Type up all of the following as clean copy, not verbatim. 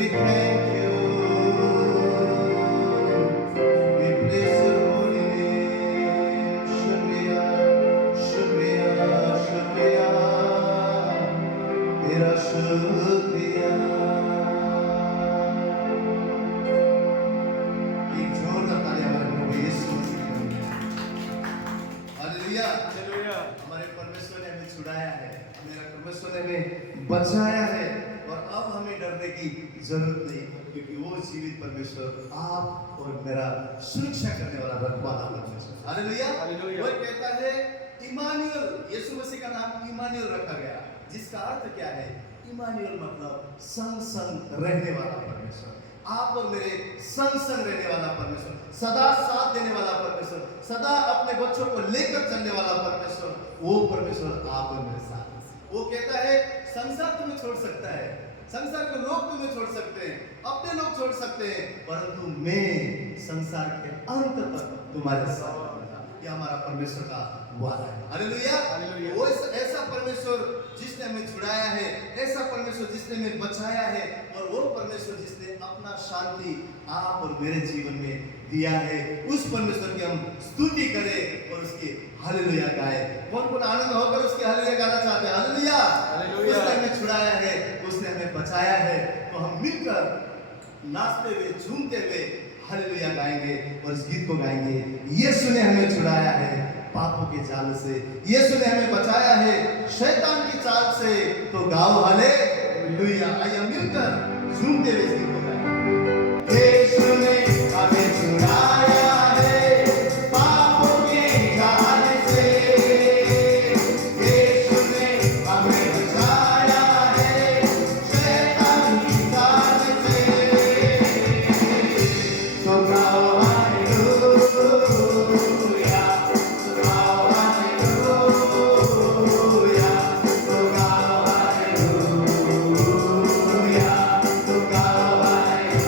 we thank you. We bless your holy name. Shukriya, shukriya, shukriya. तेरा शुक्रिया. एक जोरदार ताली हमारे प्रभु यीशु मसीह के लिए. हालेलुया. हमारे परमेश्वर ने हमें छुड़ाया है, मेरा परमेश्वर ने हमें बचाया है, और अब हमें डरने की जरूरत नहीं, क्योंकि वो जीवित परमेश्वर आप और मेरा सुरक्षा करने वाला रखवाला परमेश्वर. हालेलुया. वो कहता है इमानुएल, यीशु मसीह का नाम इमानुएल रखा गया, जिसका अर्थ क्या है? इमानुएल मतलब संग संग रहने वाला परमेश्वर. आप और मेरे संग संग रहने वाला परमेश्वर, सदा साथ देने वाला परमेश्वर, सदा अपने बच्चों को लेकर चलने वाला परमेश्वर, वो परमेश्वर आप और मेरे साथ. वो कहता है संसार तुम्हें छोड़ सकता है, संसार के लोग तुम्हें छोड़ सकते हैं, अपने लोग छोड़ सकते हैं, परंतु मैं संसार के अंत तक तुम्हारे साथ रहूंगा. यह हमारा परमेश्वर का वादा है. हालेलुया. वो ऐसा परमेश्वर जिसने हमें छुड़ाया है, ऐसा परमेश्वर जिसने हमें बचाया है, और वो परमेश्वर जिसने अपना शांति आप और मेरे जीवन में दिया है, उस परमेश्वर की हम स्तुति करें और उसकी हालेलुया गाएं. कौन कौन आनंद होकर उसकी हालेलुया गाना चाहते हैं? हालेलुया. उसने हमें छुड़ाया है, उसने हमें बचाया है, तो हम मिलकर नाचते हुए झूमते हुए हालेलुया गाएंगे और इस गीत को गाएंगे. यीशु ने हमें छुड़ाया है पापों के जाल से, यीशु ने हमें बचाया है शैतान की चाल से, तो गाओ हालेलुया. आइए मिलकर झूमते हुए इस गीत को गाएं. यीशु ने हमें छुड़ाया है पापों के जाल से, यीशु ने हमें बचाया है शैतान की चाल से, तो गाओ हालेलुया, तो गाओ हालेलुया, तो गाओ हालेलुया, तो गाओ हालेलुया.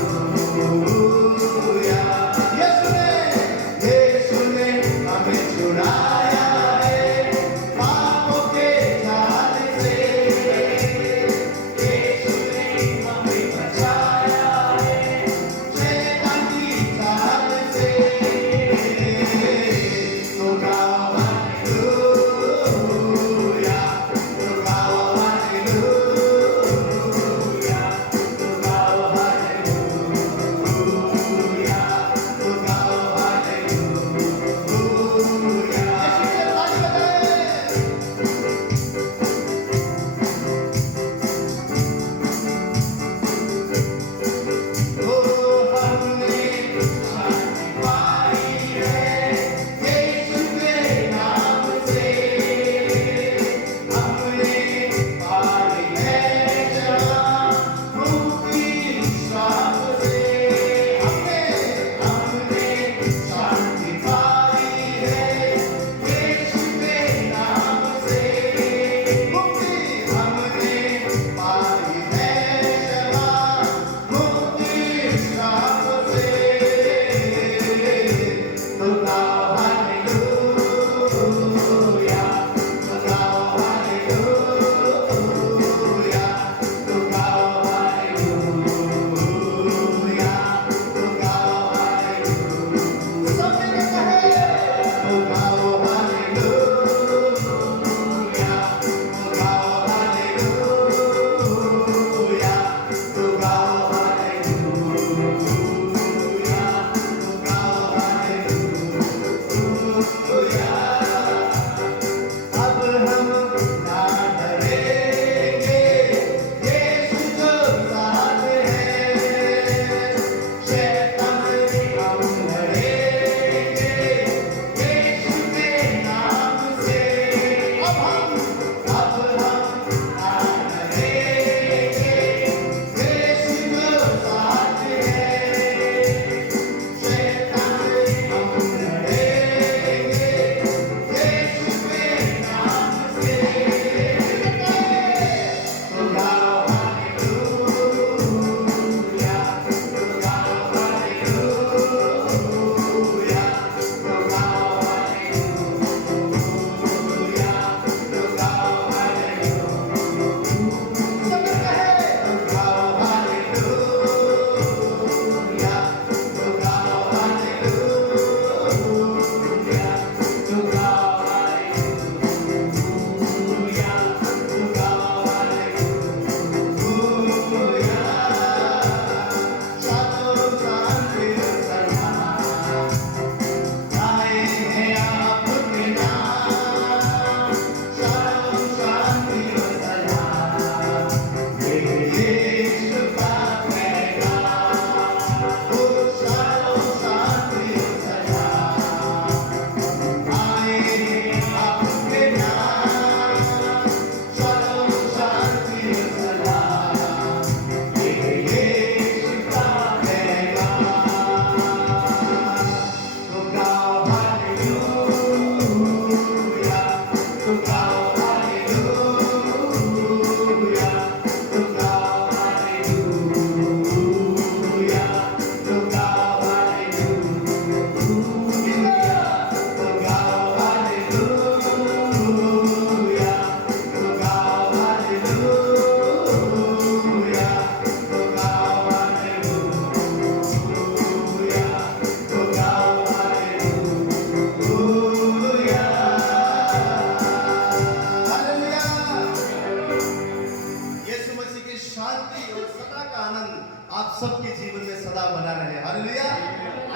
आप सबके जीवन में सदा बना रहे। हालेलुया।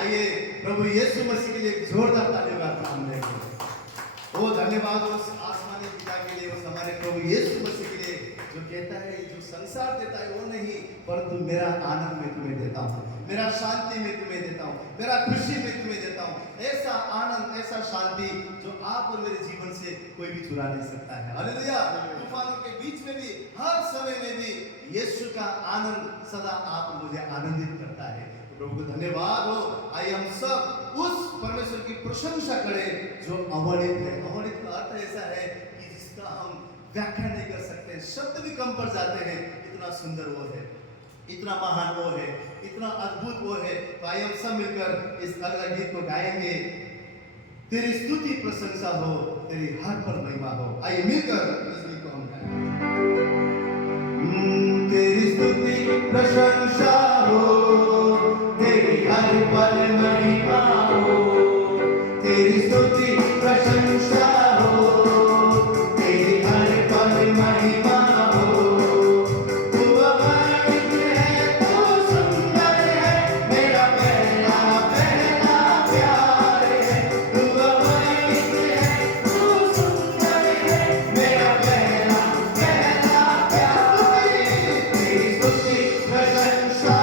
आइए प्रभु यीशु मसीह के लिए एक जोरदार ताली का हम देंगे। ओ धन्यवाद उस आसमानी पिता के लिए, उस हमारे प्रभु यीशु मसीह के लिए जो कहता है जो संसार देता है वो नहीं, परंतु मेरा आनंद में तुम्हें देता हूँ, मेरा शांति में तुम्हें देता हूँ, मेरा खुशी में तुम्हें देता हूँ। ऐसा आनंद, ऐसा शांति जो आप और मेरे जीवन से कोई भी चुरा नहीं सकता है। हालेलुया। तूफानों के बीच में भी, हर समय में भी यीशु का आनंद सदा आप मुझे आनंदित करता है। प्रभु को धन्यवाद हो। आइए हम सब उस परमेश्वर की प्रशंसा करें जो अवर्णित है। अवर्णित का अर्थ ऐसा है कि जिसका हम व्याख्या नहीं कर सकते, शब्द भी कम पड़ जाते हैं। इतना सुंदर वो है, इतना महान वो है, इतना अद्भुत वो है। तो आइए हम सब मिलकर इस अगला गीत को गाएंगे। तेरी स्तुति प्रशंसा हो, तेरी हर पल महिमा हो। आइए मिलकर इस गीत को हम गाएंगे। तेरी स्तुति प्रशंसा हो, तेरी हर पल महिमा हो, तेरी स्तुति प्रशंसा हो, तेरी हर पल महिमा हो। तू अवर्णित है, तू सुंदर है, मेरा पहला पहला प्यार है। तू अवर्णित है, तू सुंदर है, मेरा पहला पहला प्यार है। तेरी स्तुति प्रशंसा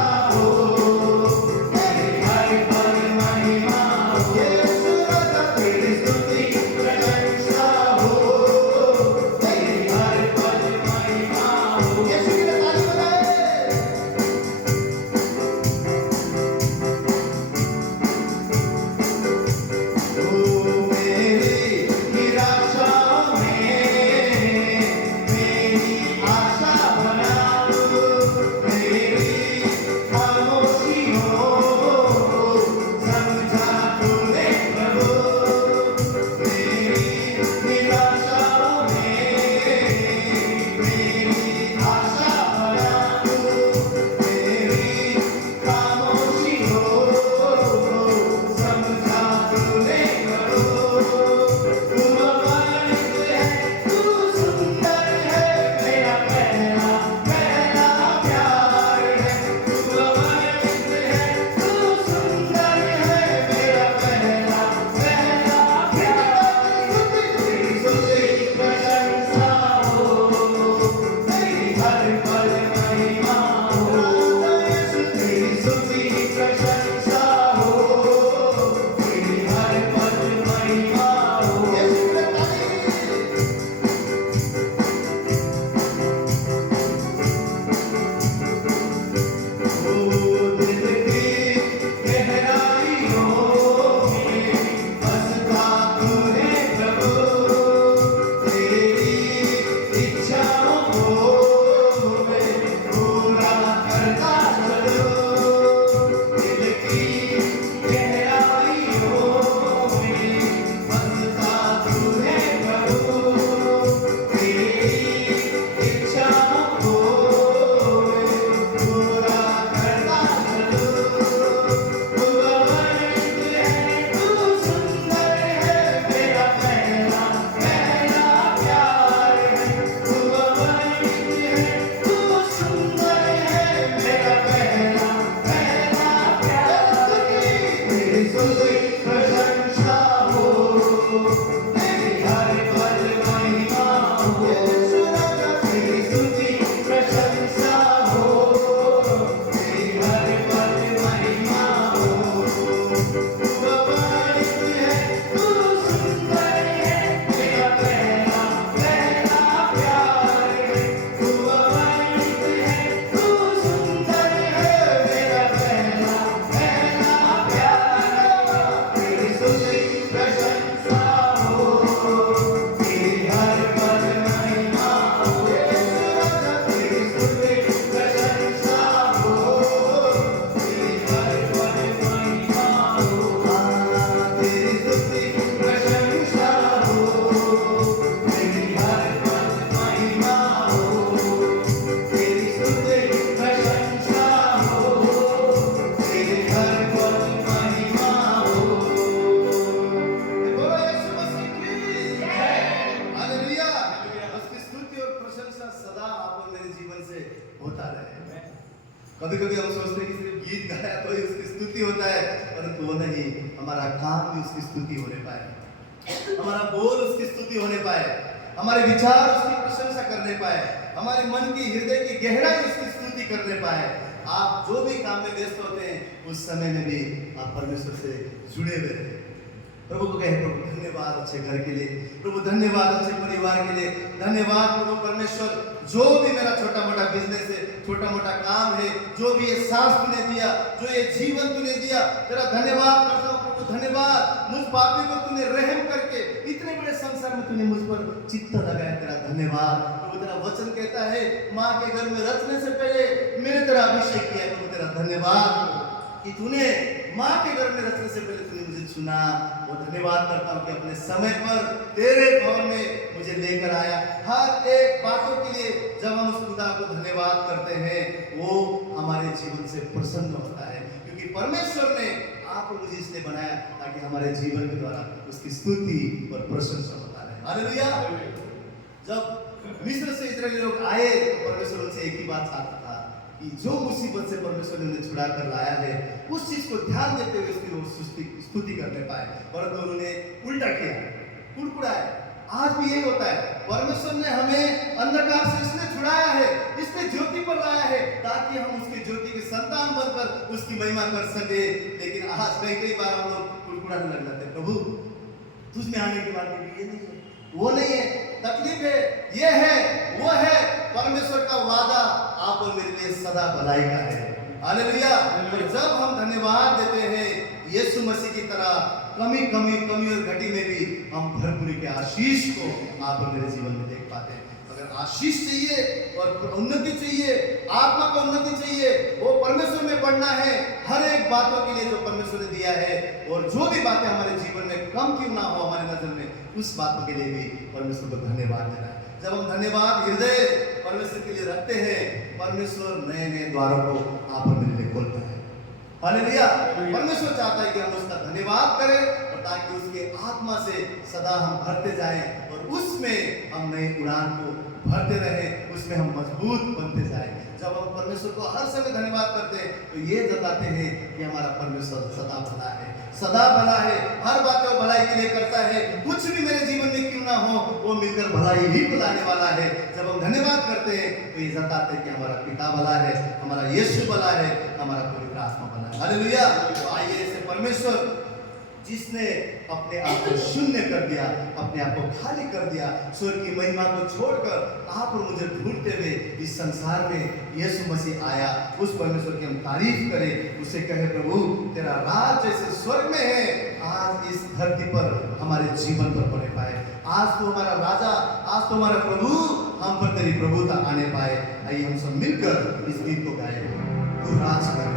कभी कभी हम सोचते हैं कि सिर्फ गीत गाया तो ही उसकी स्तुति होता है, परंतु वो नहीं, हमारा काम भी उसकी स्तुति होने पाए, हमारा बोल उसकी स्तुति होने पाए, हमारे विचार उसकी प्रशंसा करने पाए, हमारे मन की हृदय की गहराई उसकी स्तुति करने पाए। आप जो भी काम में व्यस्त होते हैं उस समय में भी आप परमेश्वर से जुड़े हुए रहे। प्रभु को कहे, प्रभु धन्यवाद अच्छे घर के लिए, प्रभु धन्यवाद अच्छे परिवार के लिए, धन्यवाद प्रभु परमेश्वर, जो भी मेरा छोटा मोटा बिजनेस है, छोटा मोटा काम है, जो भी ये सांस तूने दिया, जो ये जीवन तूने दिया, तेरा धन्यवाद करता हूँ प्रभु। धन्यवाद, मुझ पापी को तूने रहम करके इतने बड़े संसार में तूने मुझ पर चित्त लगाया, तेरा धन्यवाद प्रभु। तेरा वचन कहता है माँ के घर में रचने से पहले मैंने तेरा अभिषेक किया प्रभु। तेरा धन्यवाद कि तूने माँ के घर में रचने से पहले तूने मुझे चुना। वो धन्यवाद करता हूँ कि अपने समय पर तेरे भवन में मुझे लेकर आया। हर एक बातों के लिए जब हम उस खुदा को धन्यवाद करते हैं, वो हमारे जीवन से प्रसन्न होता है, क्योंकि परमेश्वर ने आपको मुझे इसलिए बनाया ताकि हमारे जीवन के द्वारा उसकी स्तुति और प्रशंसा होता रहे। हालेलुया। जब मिस्र से इस्राएली लोग आए तो परमेश्वर उनसे एक ही बात चाहता था कि जो मुसीबत से परमेश्वर ने उन्हें छुड़ा कर लाया है उस चीज को ध्यान देते हुए उसकी वो स्तुति करने पाए, परंतु उन्होंने उल्टा किया, कुड़कुड़ाया। आज भी यही होता है, परमेश्वर ने हमें अंधकार से इसलिए छुड़ाया है, इसलिए ज्योति पर लाया है ताकि हम उसकी ज्योति के संतान बनकर उसकी महिमा कर सके। लेकिन आज कई बार हम लोग कुड़कुड़ाने लग जाते हैं, प्रभु तुझ में आने के बाद भी ये नहीं है, वो नहीं है, तकलीफ है, ये है, वो है। परमेश्वर का वादा आप और मेरे लिए सदा भलाई का है। हालेलुया। जब हम धन्यवाद देते हैं यीशु मसीह की तरह, कमी और घटी में भी हम भरपूरी के आशीष को आप और मेरे जीवन में देख पाते हैं। अगर आशीष चाहिए और उन्नति चाहिए, आत्मा को उन्नति चाहिए, वो परमेश्वर में बढ़ना है। हर एक बातों के लिए जो परमेश्वर ने दिया है, और जो भी बातें हमारे जीवन में कम क्यों ना हो हमारे नजर में, उस बातों के लिए भी परमेश्वर को धन्यवाद देना है। जब हम धन्यवाद हृदय परमेश्वर के लिए रखते हैं, परमेश्वर नए नए द्वारों को आप और मेरे लिए खोलता है। हालेलुया। परमेश्वर चाहता है कि हम उसका धन्यवाद करें और ताकि उसके आत्मा से सदा हम भरते जाएं और उसमें हम नई उड़ान को भरते रहें, उसमें हम मजबूत बनते जाएं। जब हम परमेश्वर को हर समय धन्यवाद करते हैं तो ये जताते हैं कि हमारा परमेश्वर सदा भला है, सदा भला है, हर बात को भलाई के लिए करता है। कुछ भी मेरे जीवन में क्यों ना हो, वो मिलकर भलाई ही बुलाने वाला है। जब हम धन्यवाद करते हैं तो ये जताते हैं कि हमारा पिता भला है, हमारा यीशु भला है, हमारा पवित्र आत्मा भला है। हालेलुया। तो आइए ऐसे परमेश्वर जिसने अपने आप को शून्य कर दिया, अपने आप को खाली कर दिया, स्वर्ग की महिमा को छोड़कर आप और मुझे ढूंढते हुए इस संसार में यीशु मसीह आया, उस परमेश्वर की हम तारीफ करें। उसे कहे प्रभु तेरा राज जैसे स्वर्ग में है, आज इस धरती पर हमारे जीवन पर पड़े पाए। आज तो हमारा राजा, आज तो हमारा प्रभु हम पर तेरी प्रभुता आने पाए। आइए हम सब मिलकर इस गीत को गाएं, तू राज कर।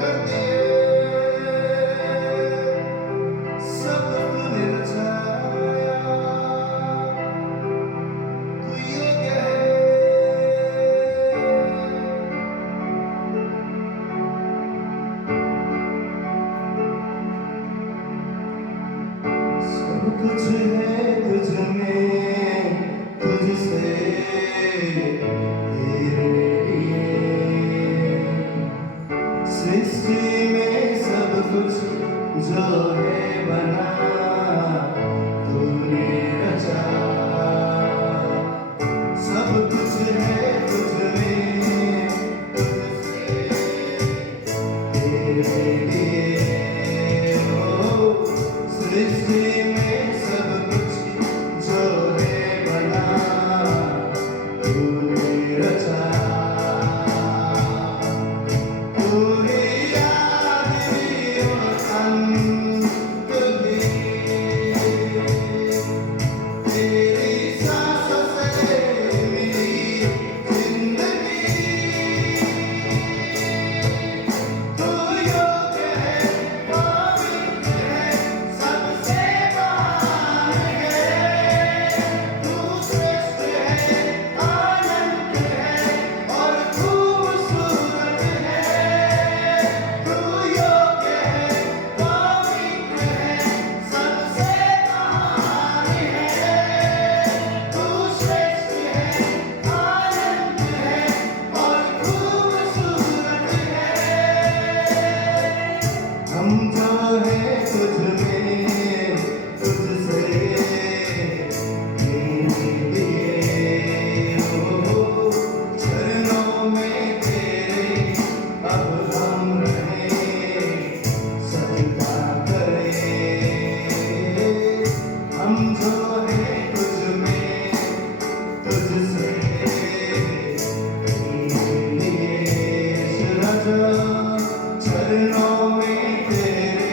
करती है कुछ है तुझ में, तुझसे तेरे लिए। सृष्टि में सब कुछ जो है बना, तूने रचा। सब कुछ है तुझ में, तुझसे तेरे लिए। ओ सृष्टि में सब कुछ जो है बना, तूने रचा। तू ही आदि और अंत भी, तेरी सांसों से मेरी जिंदगी। तू योग्य है, पवित्र है, सबसे महान है। तू श्रेष्ठ है, अनंत है और खूबसूरत है। तू योग्य है, पवित्र है, सबसे महान है। तू श्रेष्ठ है, अनंत है और खूबसूरत है। हम जो है तुझ में, तुझसे तेरे लिए। ओ चरणों में तेरे अब हम रहें, सजदा करें। हम जो है तुझ में, तुझसे तेरे लिए। राजा चरणों में तेरे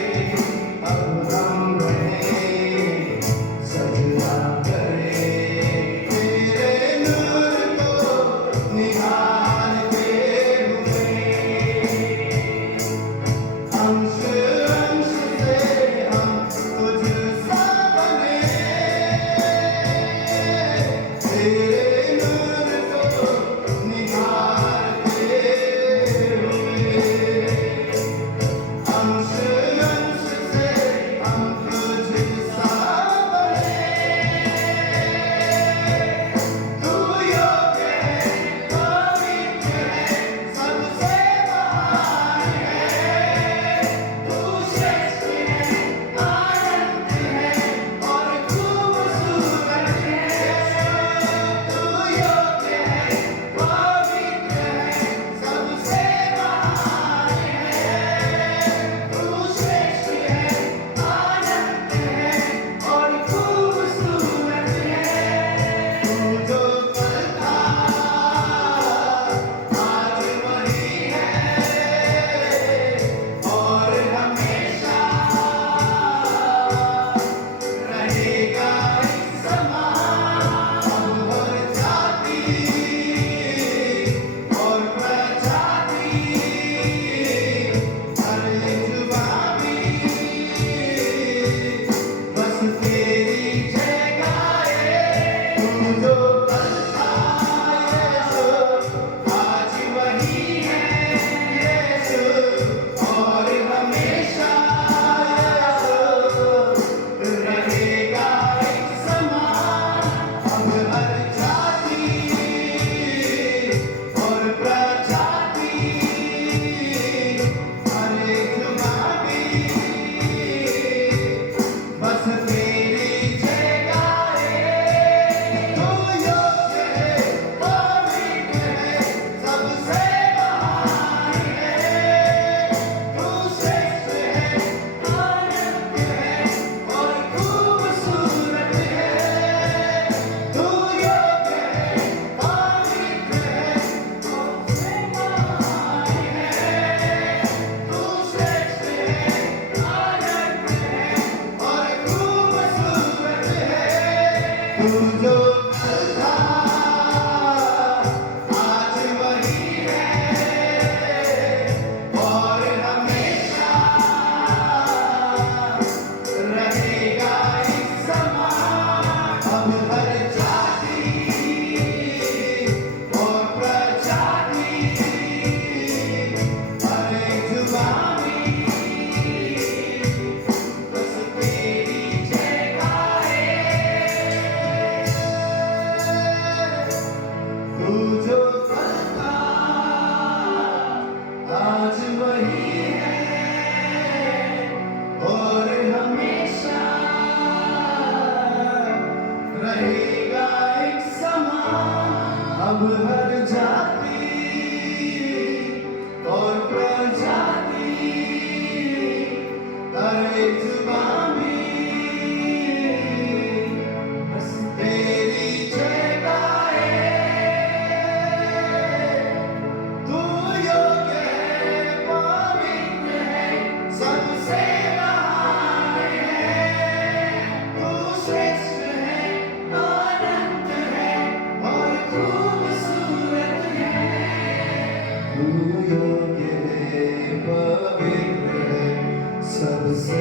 सबसे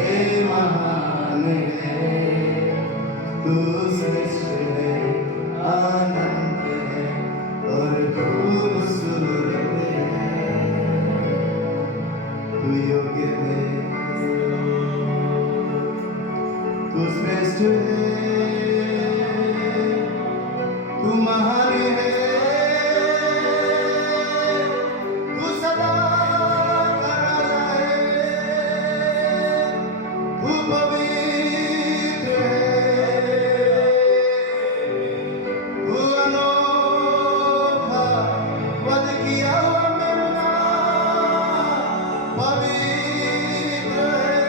महान है, तू श्रेष्ठ है, अनंत है और खूबसूरत है, तू योग्य है, तू श्रेष्ठ है, तू महान है, तू सदा का राजा है, तू पवित्र है, तू अनोखा वध किया हुआ मेमना पवित्र है,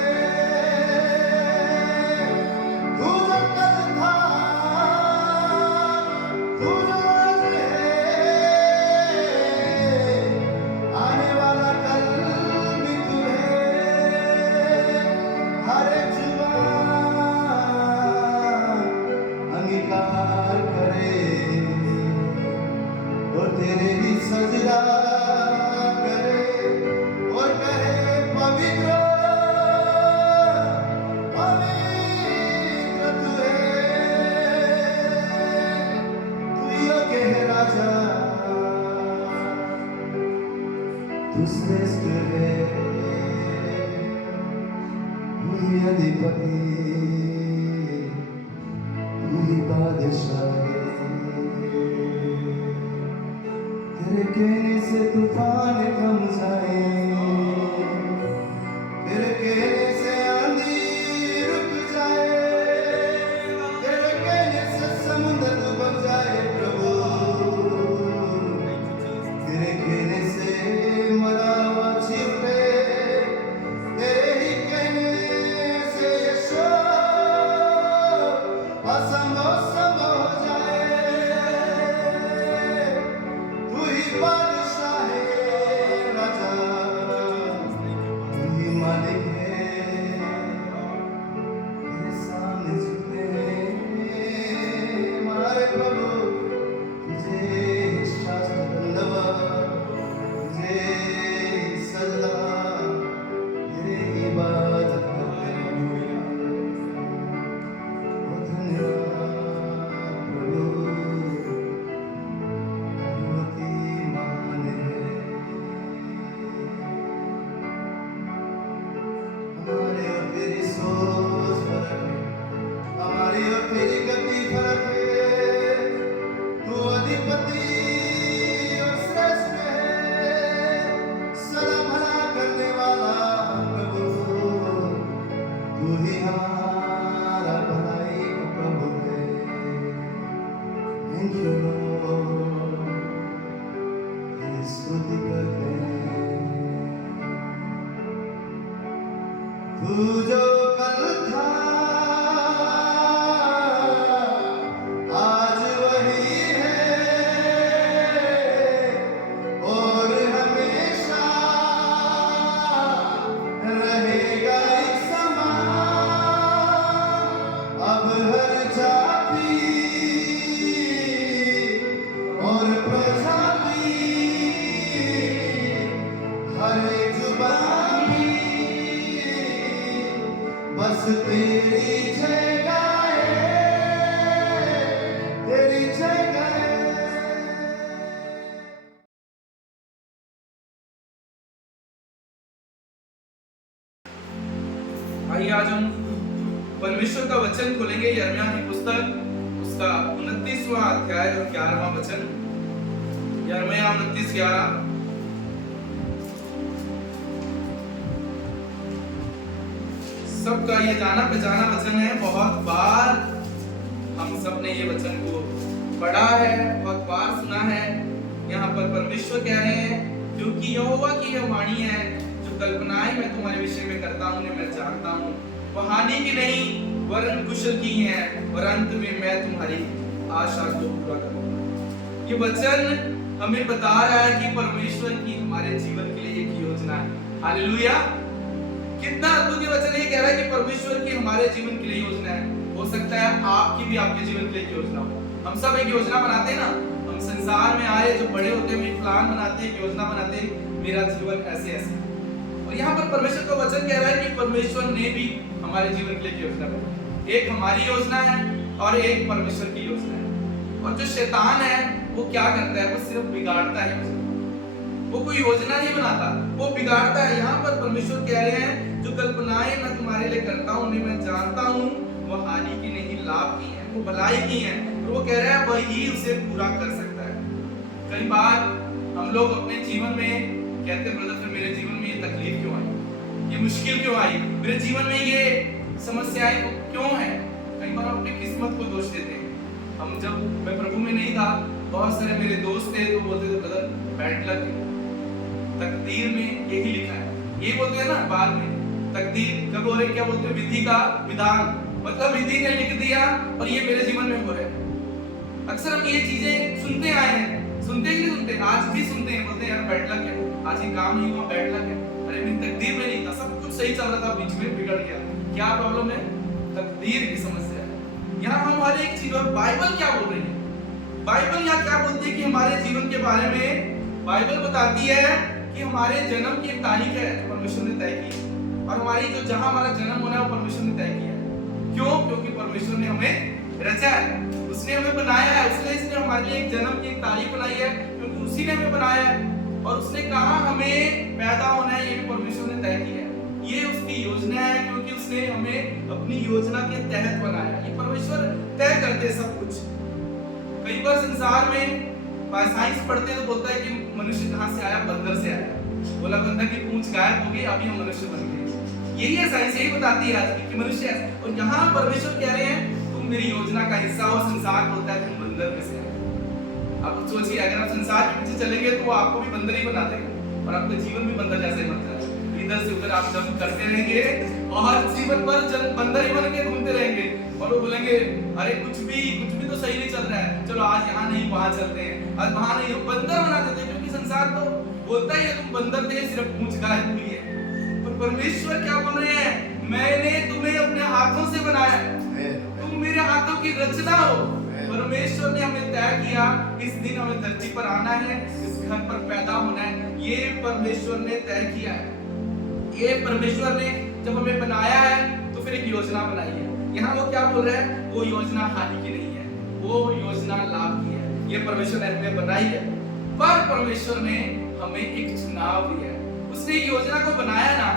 तू जो कल था, तू जो आज है, आने वाला कल भी तू है, हर एक जुबान अंगीकार करे और तेरे ही सजदा करे और कहे पवित्र पवित्र तू है, तू योग्य है राजा, तू श्रेष्ठ है, तू ही अधिपति, तू ही बादशाह है, तेरे कहने से तूफान थम जाए, तेरे कहने से आंधी रुक जाए, तेरे कहने से समुद्र डूब जाए प्रभु, तेरे कहने से मरा हुआ छिपे, तेरे ही कहने से यीशु असंभव संभव हो जाए, तू ही बादशाह है राजा, तू ही मालिक है, तेरे सामने झुकते हैं हमारे प्रभु, तुझे शास्त्र धन्यवाद, तुझे सजदा, तेरी इबादत करते हैं, ओ धन्यवाद प्रभु, तू अति महान है, हमारे और तेरी सोच फर्क है, हमारी और तेरी गति फर्क है, तू अधिपति और श्रेष्ठ है, सदा भला करने वाला प्रभु, तू ही हमारा भलाई का प्रभु है, थैंक यू लॉर्ड, तेरी स्तुति करते हैं, तू जो कल था आज वही है और हमेशा रहेगा एक समान, अब हर जाति और प्रजाति, हर एक जुबान बस तेरी जय गाए, तेरी जय गाए। आइए आज हम परमेश्वर का वचन खोलेंगे, यिर्मयाह की पुस्तक उसका 29वां अध्याय और 11वां वचन। यिर्मयाह 29:11। सबका ये जाना पहचाना वचन है, बहुत बार हम सब ने ये वचन को पढ़ा है, बहुत बार सुना है। यहाँ पर परमेश्वर कह रहे हैं, क्योंकि यहोवा की यह वाणी है, जो कल्पनाएं मैं तुम्हारे विषय में करता हूँ मैं जानता हूँ, वह हानि की नहीं वरन कुशल की है, और अंत में मैं तुम्हारी आशा को पूरा करूंगा। ये वचन हमें बता रहा है कि परमेश्वर की हमारे जीवन के लिए एक योजना है। हालेलुया! कितना अद्भुत ये वचन ये कह रहा है कि परमेश्वर की हमारे जीवन के लिए योजना है। हो सकता है आपकी भी आपके जीवन के लिए योजना हो। हम सब एक योजना बनाते हैं ना, हम संसार में आए जो बड़े होते हैं, एक प्लान बनाते हैं, एक योजना बनाते हैं, मेरा जीवन ऐसे ऐसे। और यहाँ पर परमेश्वर का वचन कह रहा है कि परमेश्वर ने भी हमारे जीवन के लिए योजना बनाई। एक हमारी योजना है और एक परमेश्वर की योजना है। और जो शैतान है वो क्या करता है, वो सिर्फ बिगाड़ता है, वो कोई योजना नहीं बनाता, वो बिगाड़ता है। यहाँ पर परमेश्वर कह रहे हैं जो कल्पनाएं मैं तुम्हारे लिए करता हूँ उन्हें मैं जानता हूँ, वो हानि की नहीं लाभ की है, वो भलाई की है। और वो कह रहा है वही उसे पूरा कर सकता है। कई बार हम लोग अपने जीवन में कहते हैं ब्रदर फिर मेरे जीवन में ये तकलीफ क्यों आई, ये मुश्किल क्यों आई, मेरे जीवन में ये समस्याएं क्यों है। कई बार हम अपनी किस्मत को दोष देते हैं। हम जब मैं प्रभु में नहीं था, बहुत सारे मेरे दोस्त थे तो बोलते थे ब्रदर बैड लक है, तकदीर में यही लिखा है, ये बोलते हैं ना बाद में तकदीर, कभी और क्या बोलते हैं विधि का विधान, मतलब विधि ने लिख दिया और ये मेरे जीवन में हो रहा है। अक्सर हम ये चीजें सुनते आए हैं, सुनते ही नहीं सुनते, आज भी सुनते हैं, बोलते हैं यार बैड लक है, आज ये काम नहीं हुआ बैड लक है। अरे मेरी तकदीर में नहीं था, सब कुछ सही चल रहा था, बीच में बिगड़ गया। क्या प्रॉब्लम है? तकदीर की समस्या है। यहाँ हम हर एक चीज, बाइबल क्या बोल रही है, बाइबल यहाँ क्या बोलती है कि हमारे जीवन के बारे में बाइबल बताती है कि हमारे जन्म की एक तारीख है जो परमेश्वर ने तय की, और हमारी जो जहां हमारा जन्म होना है वो परमेश्वर ने तय किया है। क्यों? क्योंकि परमेश्वर ने हमें रचा है, उसने हमें बनाया है, उसने हमारे लिए एक जन्म की एक तारीख बनाई है, क्योंकि उसी ने हमें बनाया है। और उसने कहा हमें पैदा होना है, ये भी परमेश्वर ने तय किया है। ये उसकी योजना है, क्योंकि उसने हमें अपनी योजना के तहत बनाया। ये परमेश्वर तय करते हैं सब कुछ। कई बार संसार में साइंस पढ़ते हैं तो बोलता है कि मनुष्य कहाँ से आया, बंदर से आया, बोला बंदर की पूंछ गायब हो गई, अभी हम मनुष्य बन गए। यही है साइंस, यही बताती है आज की मनुष्य है। और यहाँ परमेश्वर कह रहे हैं तुम मेरी योजना का हिस्सा हो। संसार बोलता है तुम बंदर में से आए। अब सोचिए अगर आप संसार के पीछे चलेंगे तो वो आपको भी बंदर ही बना देगा और आपका जीवन भी बंदर जैसे ही बनता है। इधर से उधर आप जंप करते रहेंगे और जीवन भर बंदर ही बन के घूमते रहेंगे और वो बोलेंगे अरे कुछ भी तो सही नहीं चल रहा है, चलो आज यहाँ नहीं वहां चलते हैं, आज वहां नहीं, बंदर बना देते हैं। क्योंकि संसार तो बोलता ही है तुम बंदर थे, सिर्फ पूंछ गायब हुई है। पर परमेश्वर क्या बोल रहे हैं, मैंने तुम्हें अपने हाथों से बनाया, तुम मेरे हाथों की रचना हो। परमेश्वर ने हमें तय किया इस दिन हमें धरती पर आना है, इस घर पर पैदा होना है, ये परमेश्वर ने तय किया है। ये परमेश्वर ने जब हमें बनाया है तो फिर एक योजना बनाई है। यहाँ वो क्या बोल रहे हैं, वो योजना हानि की नहीं है, वो योजना लाभ की है। ये परमेश्वर ने हमें बनाई है, पर परमेश्वर ने हमें एक चुनाव दिया है। उसने योजना को बनाया ना,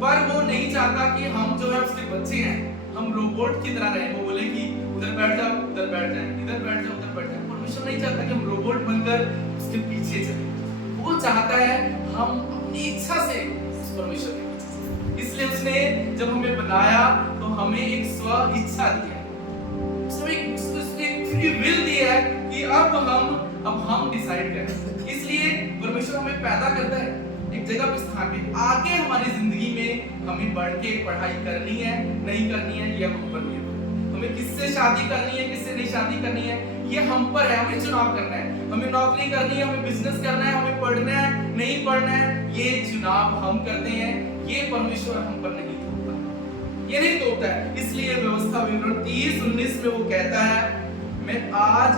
पर वो नहीं चाहता कि हम जो है उसके बच्चे हैं, हम रोबोट की तरह रहे। वो बोले कि उधर बैठ जाओ, उधर बैठ जाए, इधर बैठ जाओ, उधर बैठ जाए। परमेश्वर नहीं चाहता कि हम रोबोट बनकर उसके पीछे चले। वो चाहता है हम अपनी इच्छा से उस परमेश्वर के पीछे चले। इसलिए उसने जब हमें बनाया तो हमें एक स्व इच्छा दी है, उसने फ्री विल दी है कि अब हम डिसाइड करें। इसलिए परमेश्वर हमें पैदा करता है एक जगह पे स्थान पे, आगे हमारी जिंदगी में हमें बढ़ के पढ़ाई करनी है नहीं करनी है ये हम पर निर्भर है। हमें किससे शादी करनी है किससे नहीं शादी करनी है ये हम पर है, हमें चुनाव करना है। हमें नौकरी करनी है, हमें बिजनेस करना है, हमें पढ़ना है नहीं पढ़ना है, ये चुनाव हम करते हैं। ये परमेश्वर हम पर नहीं थोपता, ये नहीं थोपता है। इसलिए व्यवस्था विवरण 30:19 में वो कहता है मैं आज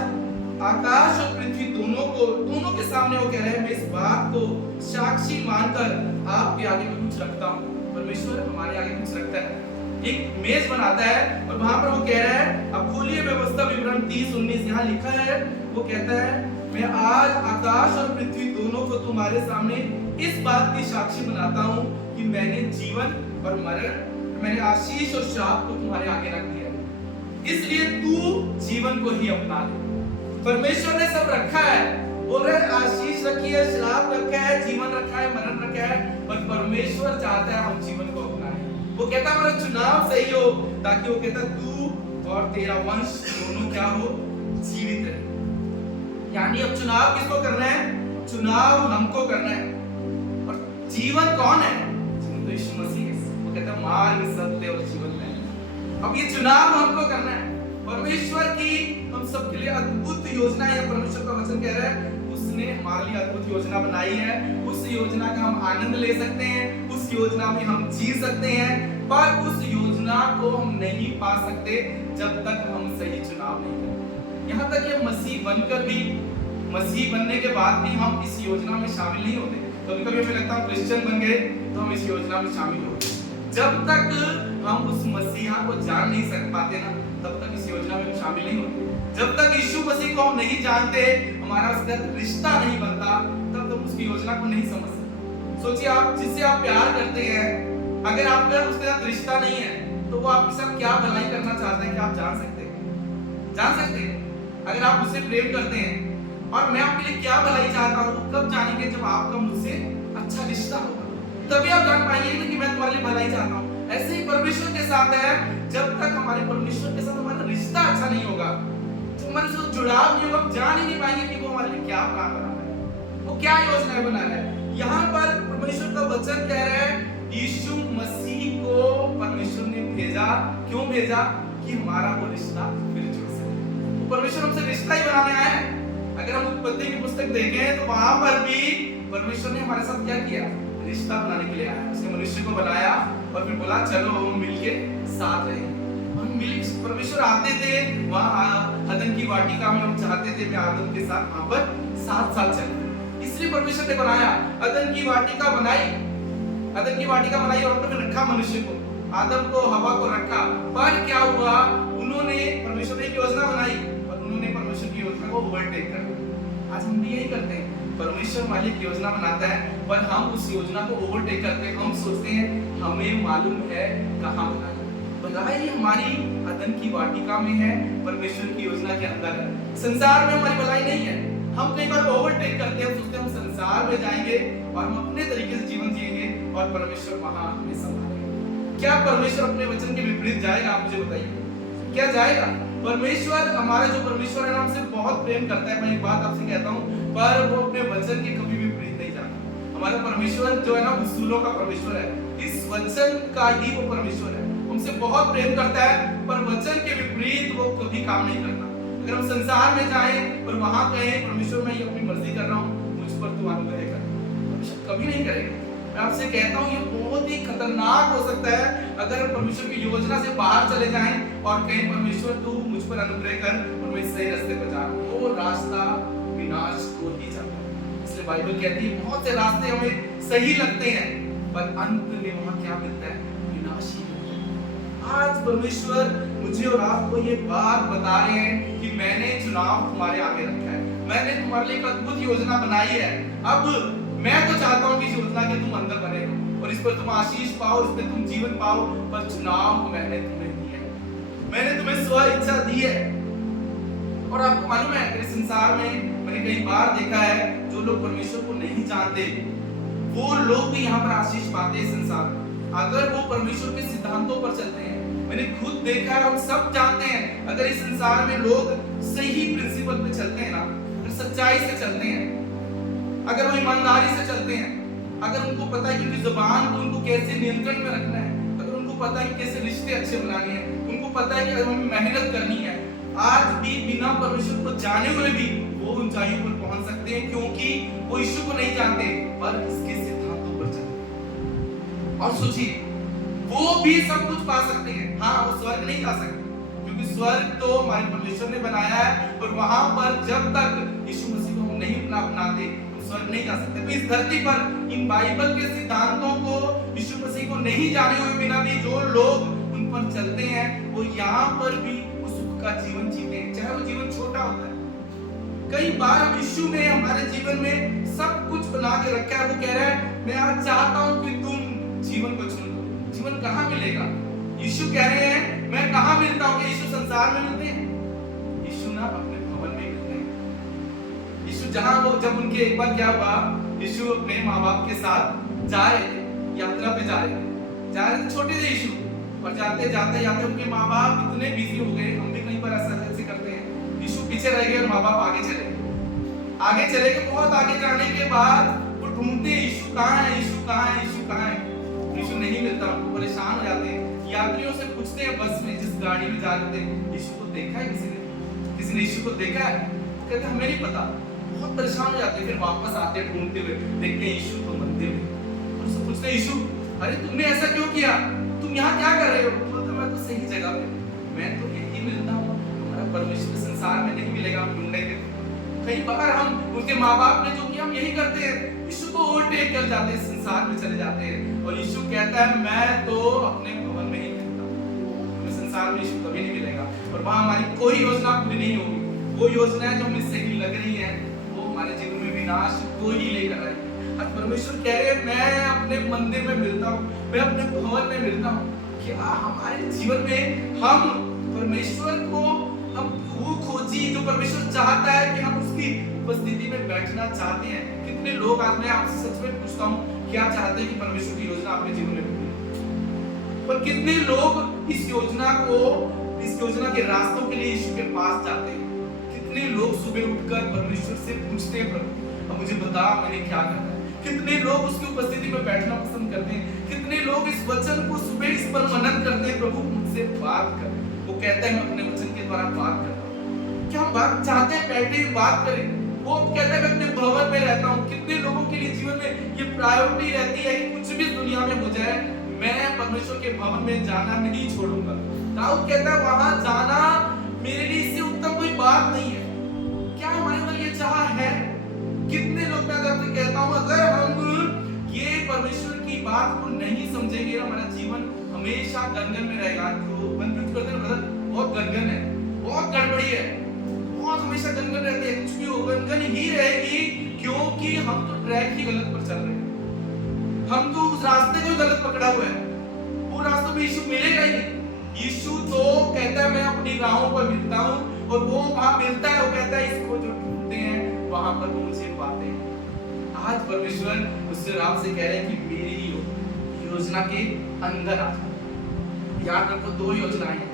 आकाश और पृथ्वी दोनों के सामने वो कह रहे हैं मैं इस बात को साक्षी मानकर आपके आगे कुछ रखता हूँ। परमेश्वर हमारे आगे कुछ रखता है, एक मेज बनाता है और वहां पर वो कह रहा है, अब खोलिए व्यवस्था विवरण 30:19, यहाँ लिखा है, वो कहता है मैं आज आकाश और पृथ्वी दोनों को तुम्हारे सामने इस बात की साक्षी बनाता हूँ कि मैंने जीवन और मरण, मैंने आशीष और श्राप को तुम्हारे आगे रख दिया, इसलिए तू जीवन को ही अपना ले। परमेश्वर ने सब रखा है, बोल रहे आशीष रखी है, श्राप रखा है, जीवन रखा है, मरण रखा है, पर परमेश्वर चाहता है हम जीवन को अपनाएं। वो कहता हमारा चुनाव सही हो, ताकि वो कहता तू और तेरा वंश दोनों क्या हो, जीवित रहे। यानी अब चुनाव किसको करना है, चुनाव हमको करना है। और जीवन कौन है, तो यीशु मसीह है। वो कहता है मार्ग सत्य और जीवन है। अब ये चुनाव हमको करना है। परमेश्वर की हम सब के लिए अद्भुत योजना है, परमेश्वर का वचन कह रहा है उसने हमारे लिए अद्भुत योजना बनाई है। उस योजना का हम आनंद ले सकते हैं, उस योजना में हम जी सकते हैं, पर उस योजना को हम नहीं पा सकते जब तक हम सही चुनाव नहीं करते। यहाँ तक कि मसीह बनकर भी, मसीह बनने के बाद भी हम इस योजना में शामिल नहीं होते। कभी कभी हमें लगता है क्रिश्चियन बन गए तो हम इस योजना में शामिल हो गए। जब तक हम उस मसीहा को जान नहीं सक पाते ना, तब तक इस योजना में हम शामिल नहीं होते। जब तक यीशु मसीह को हम नहीं जानते, हमारा उसके साथ रिश्ता नहीं बनता, तब तक उसकी योजना को नहीं समझ सकते। सोचिए, आप जिससे आप प्यार करते हैं, अगर आपका उसके साथ रिश्ता नहीं है तो वो आपके साथ क्या भलाई करना चाहता है, क्या आप जान सकते हैं? जान सकते हैं? अगर आप उससे प्रेम करते हैं और मैं आपके लिए क्या भलाई चाहता हूँ, कब जानेंगे? जब आपका मुझसे अच्छा रिश्ता होगा, तभी आप जान पाएंगे कि मैं तुम्हारे लिए भलाई चाहता हूँ। ऐसे ही परमेश्वर के साथ है, जब तक हमारे परमेश्वर के साथ हमारा रिश्ता अच्छा नहीं होगा, तो हमारे साथ जुड़ाव नहीं होगा, हम जान ही नहीं पाएंगे कि वो हमारे लिए क्या प्लान बना रहा है, वो क्या योजनाएं बना रहा है। यहाँ पर परमेश्वर का वचन कह रहा है, यीशु मसीह को परमेश्वर ने भेजा। क्यों भेजा? कि हमारा वो रिश्ता फिर जुड़ सके। तो परमेश्वर हमसे रिश्ता ही बनाने आया है। अगर हम उत्पत्ति की पुस्तक देखें तो वहां पर भी परमेश्वर ने हमारे साथ क्या किया? रिश्ता बनाने के लिए आया। उसने मनुष्य को बनाया और फिर बोला चलो हम मिलके साथ रहें। हम मिल परमेश्वर आते थे वहां अदन की वाटिका में, हम चाहते थे मैं आदम के साथ वहां पर साथ साथ चलूं। इसलिए परमेश्वर ने बनाया, अदन की वाटिका बनाई, अदन की वाटिका बनाई और फिर रखा मनुष्य को, आदम को, हवा को रखा। पर क्या हुआ? उन्होंने, परमेश्वर ने एक योजना बनाई और उन्होंने परमेश्वर की योजना को ओवरटेक कर दिया। आज हम भी यही करते हैं, परमेश्वर हमारे लिए योजना बनाता है पर हम उस योजना को ओवरटेक करते हैं। हम सोचते हैं हमें मालूम है कहां बनाना। भलाई हमारी अदन की वाटिका में है, परमेश्वर की योजना के अंदर है। संसार में हमारी भलाई नहीं है। हम कई बार ओवरटेक करते हैं, सोचते हैं हम संसार में जाएंगे और हम अपने तरीके से जीवन जिएंगे और परमेश्वर वहां हमें संभालेगा। क्या परमेश्वर अपने वचन के विपरीत जाएगा? आप मुझे बताइए, क्या जाएगा? परमेश्वर, हमारा जो परमेश्वर है ना, हमसे बहुत प्रेम करता है। मैं एक बात आपसे कहता हूँ, पर वो अपने वचन के कभी विपरीत नहीं जाता। हमारा परमेश्वर जो है ना, उसूलों का परमेश्वर है, इस वचन का ही वो परमेश्वर है। हमसे बहुत प्रेम करता है पर वचन के विपरीत वो कभी काम नहीं करता। अगर हम संसार में जाएं और वहां कहें परमेश्वर मैं ये अपनी मर्जी कर रहा हूँ, मुझ पर तू अनुग्रह कर, परमेश्वर कभी नहीं करेगा। मैं आपसे कहता हूँ ये बहुत ही खतरनाक हो सकता है अगर परमेश्वर की योजना से बाहर चले जाएं और कहें परमेश्वर तू मुझ पर अनुग्रह कर और मैं सही रास्ते पर जा रहा हूँ। वो रास्ता विनाश को ही जाता है। इसलिए बाइबल कहती है बहुत से रास्ते हमें सही लगते हैं पर अंत में वहां क्या मिलता है? विनाश ही मिलता है। आज परमेश्वर मुझे और आपको ये बात बता रहे हैं कि मैंने चुनाव तुम्हारे आगे रखा है, मैंने तुम्हारे लिए एक अद्भुत योजना बनाई है। अब मैं तो चाहता हूं कि इस योजना के तुम अंदर बने रहो और इस पर तुम आशीष पाओ, इस पर तुम जीवन पाओ, पर चुनाव मैंने तुम्हें दिया है, मैंने तुम्हें स्व इच्छा दी है। और आपको मालूम है इस संसार में मैंने कई बार देखा है जो लोग परमेश्वर को नहीं जानते वो लोग भी यहाँ पर आशीष पाते हैं संसार में, अगर वो परमेश्वर के सिद्धांतों पर चलते हैं। मैंने खुद देखा है, हम सब जानते हैं, अगर इस संसार में लोग सही प्रिंसिपल पे चलते हैं ना, अगर सच्चाई से चलते हैं, अगर वो ईमानदारी से चलते हैं, अगर उनको पता है कि उनकी जुबान को उनको कैसे नियंत्रण में रखना है, अगर उनको पता है कि कैसे रिश्ते अच्छे बनाने हैं, उनको पता है कि हमें मेहनत करनी है, आज भी बिना परमेश्वर को जाने हुए भी वो ऊंचाइयों पर पहुंच सकते हैं, क्योंकि वो यीशु को नहीं जानते पर इसके सिद्धांतों पर चलते हैं। और सोचिए वो भी सब कुछ पा सकते हैं। हाँ, वो स्वर्ग नहीं जा सकते क्योंकि स्वर्ग तो हमारे परमेश्वर ने बनाया है और वहां पर जब तक यीशु मसीह को हम नहीं अपनाते हम स्वर्ग नहीं जा सकते। तो इस धरती पर इन बाइबल के सिद्धांतों को, यीशु मसीह को नहीं जाने हुए बिना भी जो लोग उन पर चलते हैं वो यहाँ पर भी उस सुख का जीवन जीते हैं, चाहे वो जीवन छोटा होता है। कई बार हम यीशु ने हमारे जीवन में सब कुछ बना के रखा है। वो कह रहा है मैं आज चाहता हूं कि तुम जीवन को चुन लो। जीवन कहां मिलेगा? यीशु कह रहे हैं मैं कहां मिलता हूं? यीशु संसार में मिलते हैं? यीशु ना अपने भवन में मिलते हैं। यीशु जहां वो, जब उनके एक बार क्या हुआ, यीशु अपने माँ बाप के साथ जा रहे थे, यात्रा पे जा रहे थे, छोटे थे यीशु, और जाते जाते जाते उनके माँ बाप इतने बिजी हो गए, हम भी कई बार ऐसे करते हैं, यीशु पीछे रह गए और माँ बाप आगे चले गए। बहुत आगे जाने के बाद वो ढूंढते यीशु कहाँ है, यीशु कहाँ है, यीशु कहाँ है, यीशु नहीं मिलता। उनको परेशान हो जाते हैं, यात्रियों से पूछते हैं बस में जिस गाड़ी में जा रहे थे यीशु को देखा है किसी ने यीशु को देखा है? कहते हमें नहीं पता। बहुत परेशान हो जाते हैं, फिर वापस आते हैं ढूंढते हुए, देखते हैं यीशु तो मंदिर में, और उससे पूछते हैं यीशु अरे तुमने ऐसा क्यों किया, तुम यहाँ क्या कर रहे हो? बोलते मैं तो सही जगह पे, मैं तो यही मिलता हूँ, हमारा परमेश्वर संसार में नहीं मिलेगा, हम ढूंढेंगे। कई बार हम उनके माँ बाप ने जो किया हम यही करते हैं, यीशु को ओवरटेक कर जाते हैं, संसार में चले जाते हैं। और यीशु कहता है मैं तो अपने भवन में ही मिलता हूँ, संसार में यीशु कभी नहीं मिलेगा और वहां हमारी कोई योजना पूरी नहीं होगी। वो योजना जो हमें सही लग रही है वो हमारे जीवन में विनाश को ही लेकर आएगी। आज परमेश्वर कह रहे हैं मैं अपने मंदिर में मिलता हूँ, मैं अपने भवन में मिलता हूँ। क्या हमारे जीवन में हम परमेश्वर को हम वो खोजी जो परमेश्वर चाहता है कि हम उसकी उपस्थिति में बैठना चाहते हैं? कितने लोग आज मैं आपसे सच में पूछता हूँ क्या चाहते हैं कि परमेश्वर की योजना आपके जीवन में पूरी? पर कितने लोग इस योजना के रास्तों के लिए यीशु के पास जाते हैं? कितने लोग सुबह उठकर परमेश्वर से पूछते हैं प्रभु अब मुझे बता मैंने क्या करना है? कितने लोग उसकी उपस्थिति में बैठना पसंद करते हैं? कितने लोग इस वचन को सुबह इस पर मनन करते हैं प्रभु मुझसे बात कर। वो कहते हैं मैं अपने वचन के द्वारा बात करता हूँ। क्या हम बात चाहते हैं बैठे बात करें? वो कहता है मैं अपने भवन में रहता हूँ। कितने लोगों के लिए जीवन में ये प्रायोरिटी रहती है कि कुछ भी दुनिया में हो जाए मैं परमेश्वर के भवन में जाना नहीं छोड़ूंगा। दाऊद कहता है वहां जाना मेरे लिए इससे उत्तम कोई बात नहीं है। क्या हमारे अंदर ये चाह है? कितने लोग मैं आपसे कहता हूं अगर हम ये परमेश्वर की बात को नहीं समझेंगे हमारा जीवन हमेशा गनगन में रहेगा। तो मन करते हैं ब्रदर बहुत गनगन है, बहुत गड़बड़ी है, बहुत हमेशा गनगन रहती है, कुछ भी हो गनगन ही रहेगी क्योंकि हम तो ट्रैक ही गलत पर चल रहे हैं। हम तो उस रास्ते को ही गलत पकड़ा हुआ है। वो रास्ते में यीशु मिलेगा ही नहीं। यीशु तो कहता है मैं अपनी राहों पर मिलता हूँ और वो वहां मिलता है। वो कहता है इसको जो ढूंढते हैं वहां पर वो मुझे पाते हैं। आज परमेश्वर उससे राम से कह रहे हैं कि मेरी योजना के अंदर आ जाओ। याद रखो दो योजनाएं हैं,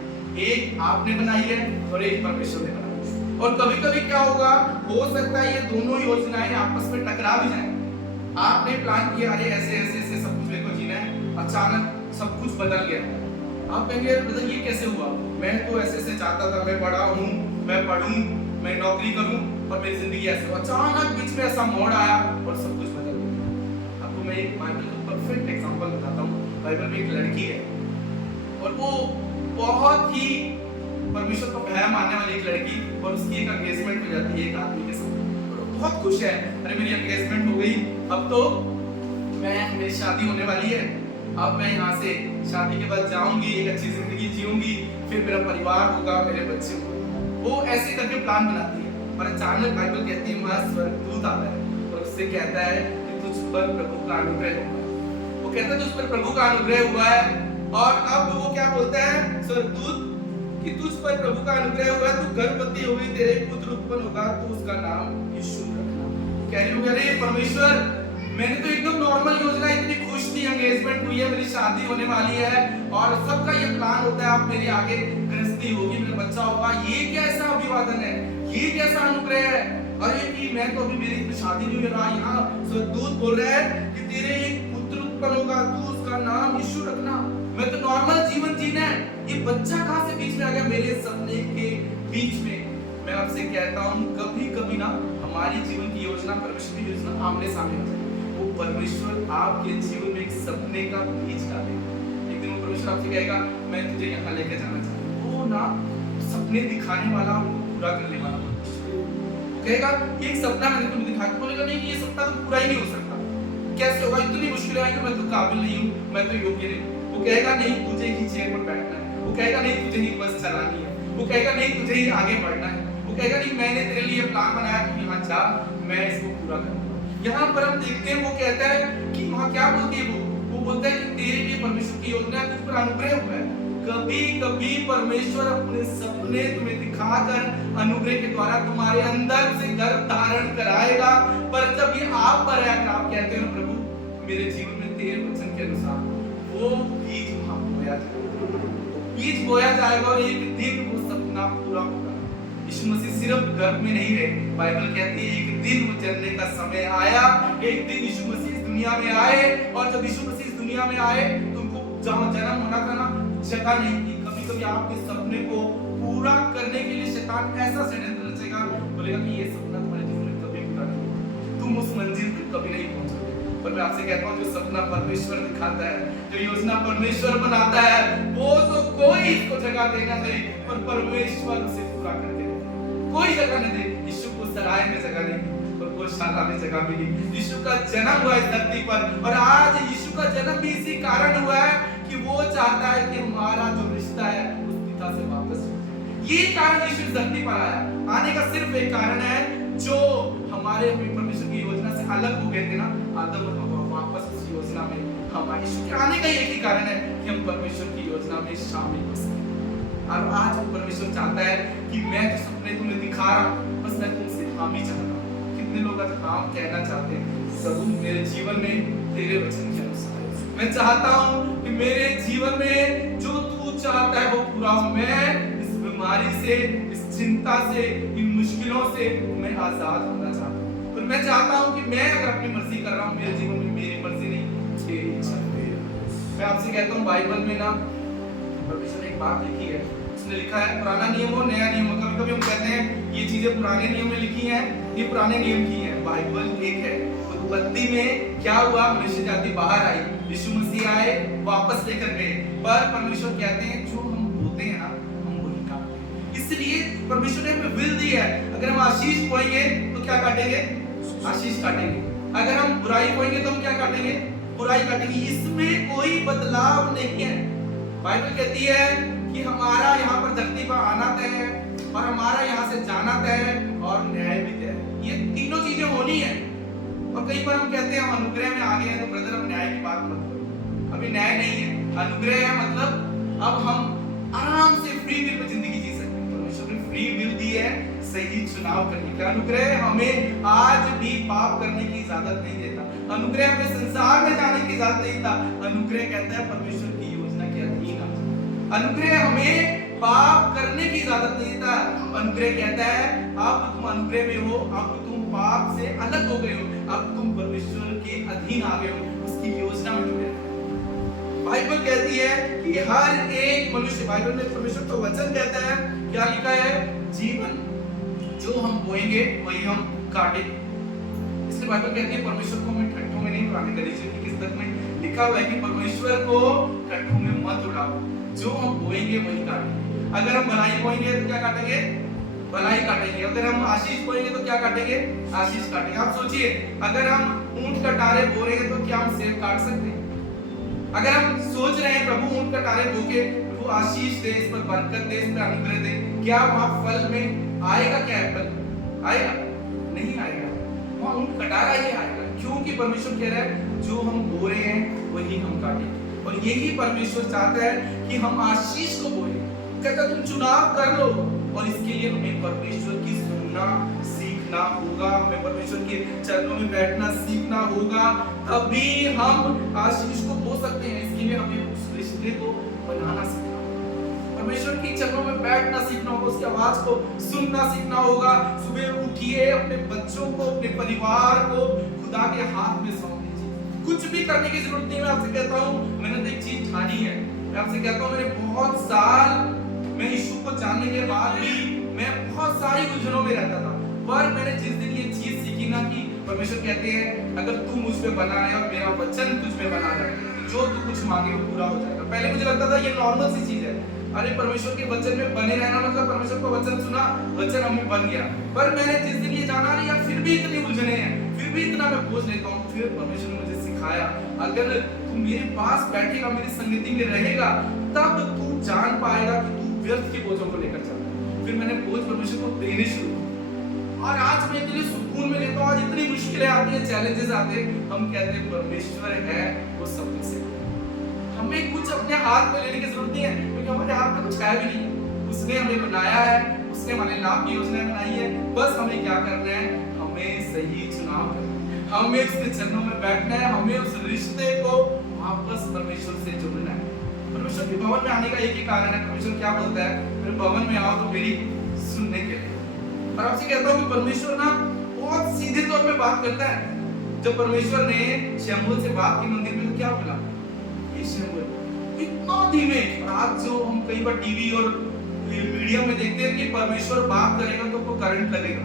एक आपने बनाई है और एक परमेश्वर ने बनाई है। और कभी कभी क्या होगा हो सकता है ये दोनों योजनाएं आपस में टकरा भी जाए। आपने प्लान किया अरे ऐसे ऐसे ऐसे सब कुछ मेरे को जीना है, अचानक सब कुछ बदल गया। आप कहेंगे ब्रदर ये कैसे हुआ? मैं तो ऐसे ऐसे चाहता था, मैं बड़ा हूँ, मैं पढ़ूं, मैं नौकरी करूं और मेरी जिंदगी ऐसे हो। अचानक बीच में ऐसा मोड़ आया और सब कुछ बदल गया। आपको मैं एक बाइबल का परफेक्ट एग्जांपल बताता हूँ। बाइबल में एक लड़की है और वो बहुत ही परमेश्वर को भय मानने वाली एक लड़की और उसकी एक एंगेजमेंट हो जाती है एक आदमी के साथ। बहुत खुश है, अरे मेरी एंगेजमेंट हो गई, अब तो मेरी शादी होने वाली है, अब मैं यहाँ से शादी के बाद जाऊंगी, एक अच्छी जिंदगी जीऊंगी, फिर मेरा परिवार होगा, मेरे बच्चे होंगे। वो ऐसे करके प्लान बनाती है और अचानक बाइबल कहती है वहां स्वर्गदूत आता है और उससे कहता है कि तुझ पर प्रभु का अनुग्रह हुआ है। वो कहता है तुझ पर प्रभु का अनुग्रह हुआ है और अब वो क्या बोलता है स्वर्गदूत कि तुझ पर प्रभु का अनुग्रह हुआ है, तू गर्भवती होगी, तेरे पुत्र उत्पन्न होगा, तो उसका नाम यीशु रखना। कह रही हूँ अरे परमेश्वर मैंने तो एकदम नॉर्मल योजना, इतनी खुश थी, एंगेजमेंट हुई है, मेरी शादी होने वाली है और सबका ये प्लान होता है अब मेरी आगे गृहस्थी होगी, मेरा बच्चा होगा, ये कैसा अभिवादन है, ये कैसा अनुग्रह है? अरे कि मैं तो अभी मेरी शादी नहीं हो रहा, यहाँ स्वर्गदूत बोल रहा है कि तेरे एक पुत्र उत्पन्न होगा, तू उसका नाम यीशु रखना। मैं तो नॉर्मल जीवन जीना है, ये बच्चा कहाँ से बीच में आ गया मेरे सपने के बीच में? मैं आपसे कहता हूँ कभी कभी ना हमारी जीवन की योजना परमेश्वर की योजना आमने सामने हो जाए। वो परमेश्वर आपके जीवन में एक सपने का बीज डालेगा। एक दिन वो परमेश्वर आपसे कहेगा मैं तुझे यहाँ लेकर जाना चाहता हूँ। वो ना सपने दिखाने वाला उनको पूरा करने वाला कहेगा ये एक सपना मैंने तुम्हें दिखा के, बोलेगा नहीं ये सपना तो पूरा ही नहीं हो सकता, कैसे होगा, इतनी मुश्किल आएगी, मैं तो काबिल नहीं हूँ, मैं तो योग्य नहीं। वो कहेगा नहीं तुझे ही चेयर पर बैठना है, वो कहेगा नहीं तुझे ही बस चलानी है, वो कहेगा नहीं तुझे ही आगे बढ़ना है, वो कहेगा नहीं मैंने तेरे लिए प्लान बनाया कि यहाँ जा, मैं इसको पूरा करूंगा। यहाँ पर हम देखते हैं वो कहता है कि वहाँ क्या बोलती है वो बोलता है कि तेरे लिए परमेश्वर की योजना तुझ पर अनुग्रह हुआ है। कभी कभी परमेश्वर अपने सपने तुम्हें दिखाकर अनुग्रह के द्वारा तुम्हारे अंदर से गर्भ धारण कराएगा। पर जब ये आप पर है, आप कहते हैं प्रभु मेरे जीवन में तेरे वचन के अनुसार वो बीज वहां बोया जाएगा, बीज बोया जाएगा और एक दिन वो सपना पूरा होगा। यीशु मसीह सिर्फ गर्भ में नहीं रहे, बाइबल कहती है एक दिन वो जन्मने का समय आया, एक दिन यीशु मसीह दुनिया में आए और जब यीशु मसीह दुनिया में आए तो उनको जहां जन्म होना था ना जगह नहीं थी। कभी कभी आपके सपने को पूरा करने के लिए शैतान ऐसा षड्यंत्र रचेगा, बोलेगा कि ये सपना तुम्हारे जीवन में कभी पूरा नहीं होगा, तुम उस मंजिल तक कभी नहीं पहुंचोगे। पर मैं आपसे कहता हूँ जो सपना परमेश्वर दिखाता है, जो योजना परमेश्वर बनाता है, वो तो कोई इसको जगह देना नहीं पर परमेश्वर उसे पूरा कर देगा। कोई जगह नहीं दे, यीशु को सराय में जगह नहीं, पर गौशाला में जगह मिली। यीशु का जन्म हुआ इस धरती पर, और आज यीशु का जन्म भी इसी कारण हुआ है कि वो चाहता है कि हमारा जो रिश्ता है उस पिता से वापस हो। ये कारण यीशु इस धरती पर आया। आने का सिर्फ एक कारण है, जो हमारे परमेश्वर की योजना से अलग हो गए थे ना, आदम और हव्वा, वापस उस योजना में हमारे यीशु के आने का एक ही कारण है कि हम परमेश्वर की योजना में शामिल हो सके। और आज परमेश्वर चाहता है कि मैं जो सपने तुम्हें दिखा रहा हूं, बस मैं तुमसे हम ही चाहता हूं। कितने लोग आज हम कहना चाहते हैं, प्रभु मेरे जीवन में तेरे वचन के अनुसार मैं चाहता हूं कि मेरे जीवन में जो तू चाहता है वो पूरा हो। मैं इस बीमारी से, इस चिंता से, इन मुश्किलों से मैं आजाद होना चाहता हूं। पर मैं चाहता हूं कि मैं अगर अपनी मर्जी कर रहा हूं, मेरे जीवन में मेरी मर्जी नहीं, तेरी इच्छा। मैं आपसे कहता हूं, बाइबल में ना परमेश्वर ने एक बात लिखी है। उसने लिखा है पुराना नियम हो, नया नियम हो। कभी कभी हम कहते हैं ये चीजें पुराने नियम में लिखी हैं, ये पुराने नियम की है। बाइबल एक है। उत्पत्ति में क्या हुआ, मनुष्य जाति बाहर आई, यीशु मसीह आए, वापस लेकर गए। पर परमेश्वर कहते हैं जो हम बोते हैं ना, हम वही काटते हैं। इसलिए परमेश्वर ने हमें विल दी है। अगर हम आशीष बोएंगे तो क्या काटेंगे, आशीष काटेंगे। अगर हम बुराई बोएंगे तो हम क्या काटेंगे, बुराई काटेंगे। इसमें कोई बदलाव नहीं है। बाइबल कहती है कि हमारा यहाँ पर धरती पर आना तय है, और हमारा यहाँ से जाना तय है, और न्याय भी तय है। ये तीनों चीजें होनी है। और कई बार हम कहते हैं हम अनुग्रह में आ गए हैं, तो ब्रदर हम न्याय की बात मत करो। अभी न्याय नहीं है, अनुग्रह है। मतलब अब हम आराम से फ्री विल में जिंदगी जी सकते हैं। परमेश्वर ने फ्री विल दी है सही चुनाव करने का। अनुग्रह हमें आज भी पाप करने की इजाजत नहीं देता। अनुग्रह हमें संसार में जाने की इजाजत नहीं देता। अनुग्रह कहता है परमेश्वर की योजना के अधीन आ। अनुग्रह हमें पाप करने की इजाजत नहीं देता। अनुग्रह कहता है अब तुम अनुग्रह में हो, अब तुम पाप से अलग हो गए हो, अब तुम परमेश्वर के अधीन आ गए हो, उसकी योजना में जुड़े हो। बाइबल कहती है कि हर एक मनुष्य, बाइबल में परमेश्वर का वचन कहता है, क्या लिखा है, जीवन जो हम बोएंगे वही हम काटेंगे। इसलिए बाइबल कहती है परमेश्वर को हमें ठट्ठों में नहीं उड़ाने। गलीशियों की किताब में लिखा हुआ है कि परमेश्वर को ठट्ठों में मत उड़ाओ, जो हम बोएंगे वही काटेंगे। अगर हम भलाई बोएंगे तो क्या काटेंगे, भलाई काटेंगे। अगर हम आशीष बोएंगे तो क्या काटेंगे, आशीष काटेंगे। आप सोचिए, अगर हम ऊंट कटारे बो रहे हैं तो क्या हम सेब काट सकते हैं? अगर हम सोच रहे हैं प्रभु ऊंट कटारे बो के प्रभु आशीष दे, इस पर बरकत दे, इस पर अनुग्रह दे, क्या वहां फल में आएगा? क्या है फल आएगा? नहीं आएगा। वहां ऊंट कटारा ही आएगा, क्योंकि परमेश्वर कह रहा है जो हम बो रहे हैं वही हम काटेंगे। और यही परमेश्वर चाहता है कि हम आशीष को बोले। कहता तुम चुनाव कर लो, और इसके लिए हमें परमेश्वर की सुनना सीखना होगा, हमें परमेश्वर के चरणों में बैठना सीखना होगा, तभी हम आशीष को बो सकते हैं। इसके लिए हमें उस रिश्ते को बनाना सीखना होगा, परमेश्वर के चरणों में बैठना सीखना होगा, उसकी आवाज को सुनना सीखना होगा। सुबह उठिए, अपने बच्चों को, अपने परिवार को खुदा के हाथ में सौंप दीजिए। कुछ भी करने की जरूरत नहीं। मैं आपसे कहता हूँ, मैंने तो एक चीज ठानी है। मैं आपसे कहता हूँ, मैंने बहुत साल, मैं यीशु को जानने के बाद भी मैं बहुत सारी उलझनों में रहता था। पर मैंने जिस दिन ये चीज सीखी ना कि परमेश्वर कहते हैं अगर तू मुझ पे बना है और मेरा वचन तुझ पे बना है, जो तू कुछ मांगे वो पूरा हो जाएगा। पहले मुझे लगता था ये नॉर्मल सी चीज है, अरे परमेश्वर के वचन में बने रहना मतलब परमेश्वर का वचन सुना, वचन हमें बन गया। पर मैंने जिस दिन ये जाना यार फिर भी इतनी उलझने हैं, फिर भी इतना मैं बोझ लेता हूँ। फिर परमेश्वर ने मुझे सिखाया, अगर तू मेरे पास बैठेगा, मेरी संगति में रहेगा, तब तू जान पाएगा कि तू व्यर्थ के बोझों को लेकर चलता है। फिर मैंने बोझ परमेश्वर को देने शुरू किया, और आज मैं इतने सुकून में लेता हूँ। आज इतनी मुश्किलें आती हैं, चैलेंजेस आते हैं, हम कहते हैं परमेश्वर है वो सब कुछ है। हमें कुछ अपने हाथ में लेने की जरूरत नहीं है, क्योंकि हमारे हाथ में कुछ है भी नहीं। उसने हमें बनाया है, उसने हमारे लाभ की योजना बनाई है। बस हमें क्या करना है, हमें सही चुनाव करना है, हमें उसके चरणों में बैठना है, हमें उस रिश्ते को वापस परमेश्वर से जोड़ना है। परमेश्वर के भवन में आने का एक ही कारण है, परमेश्वर क्या बोलता है, मेरे भवन में आओ तो मेरी सुनने के लिए। और आपसे कहता हूँ कि परमेश्वर ना बहुत सीधे तौर पे बात करता है। जब परमेश्वर ने शमूएल से बात की मंदिर में, तो क्या बोला, इतना धीमे। आज जो हम कई बार टीवी और मीडिया में देखते हैं कि परमेश्वर बात करेगा तो वो करंट लगेगा,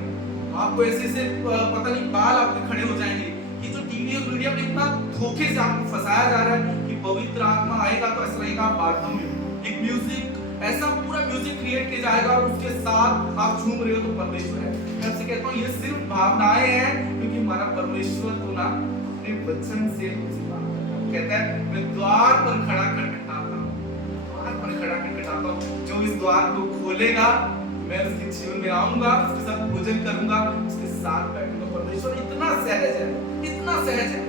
आपको ऐसे से पता नहीं बाल आपके खड़े हो जाएंगे। ये जो टीवी और मीडिया में इतना धोखे से आपको फंसाया जा रहा है कि पवित्र आत्मा आएगा तो ऐसा लगेगा आप बाथरूम में, एक म्यूजिक, ऐसा पूरा म्यूजिक क्रिएट किया जाएगा और उसके साथ आप झूम रहे हो तो परमेश्वर है। मैं आपसे कहता हूँ ये सिर्फ भावनाएं हैं, हमारा परमेश्वर तो ना अपने वचन से हमसे बात करता है। कहता है मैं द्वार पर खड़ा खटखटाता हूँ, द्वार पर खड़ा खटखटाता हूँ, जो इस द्वार को खोलेगा मैं उसके जीवन में आऊंगा, उसके साथ भोजन करूंगा, उसके साथ बैठूंगा। परमेश्वर इतना सहज है, इतना सहज है।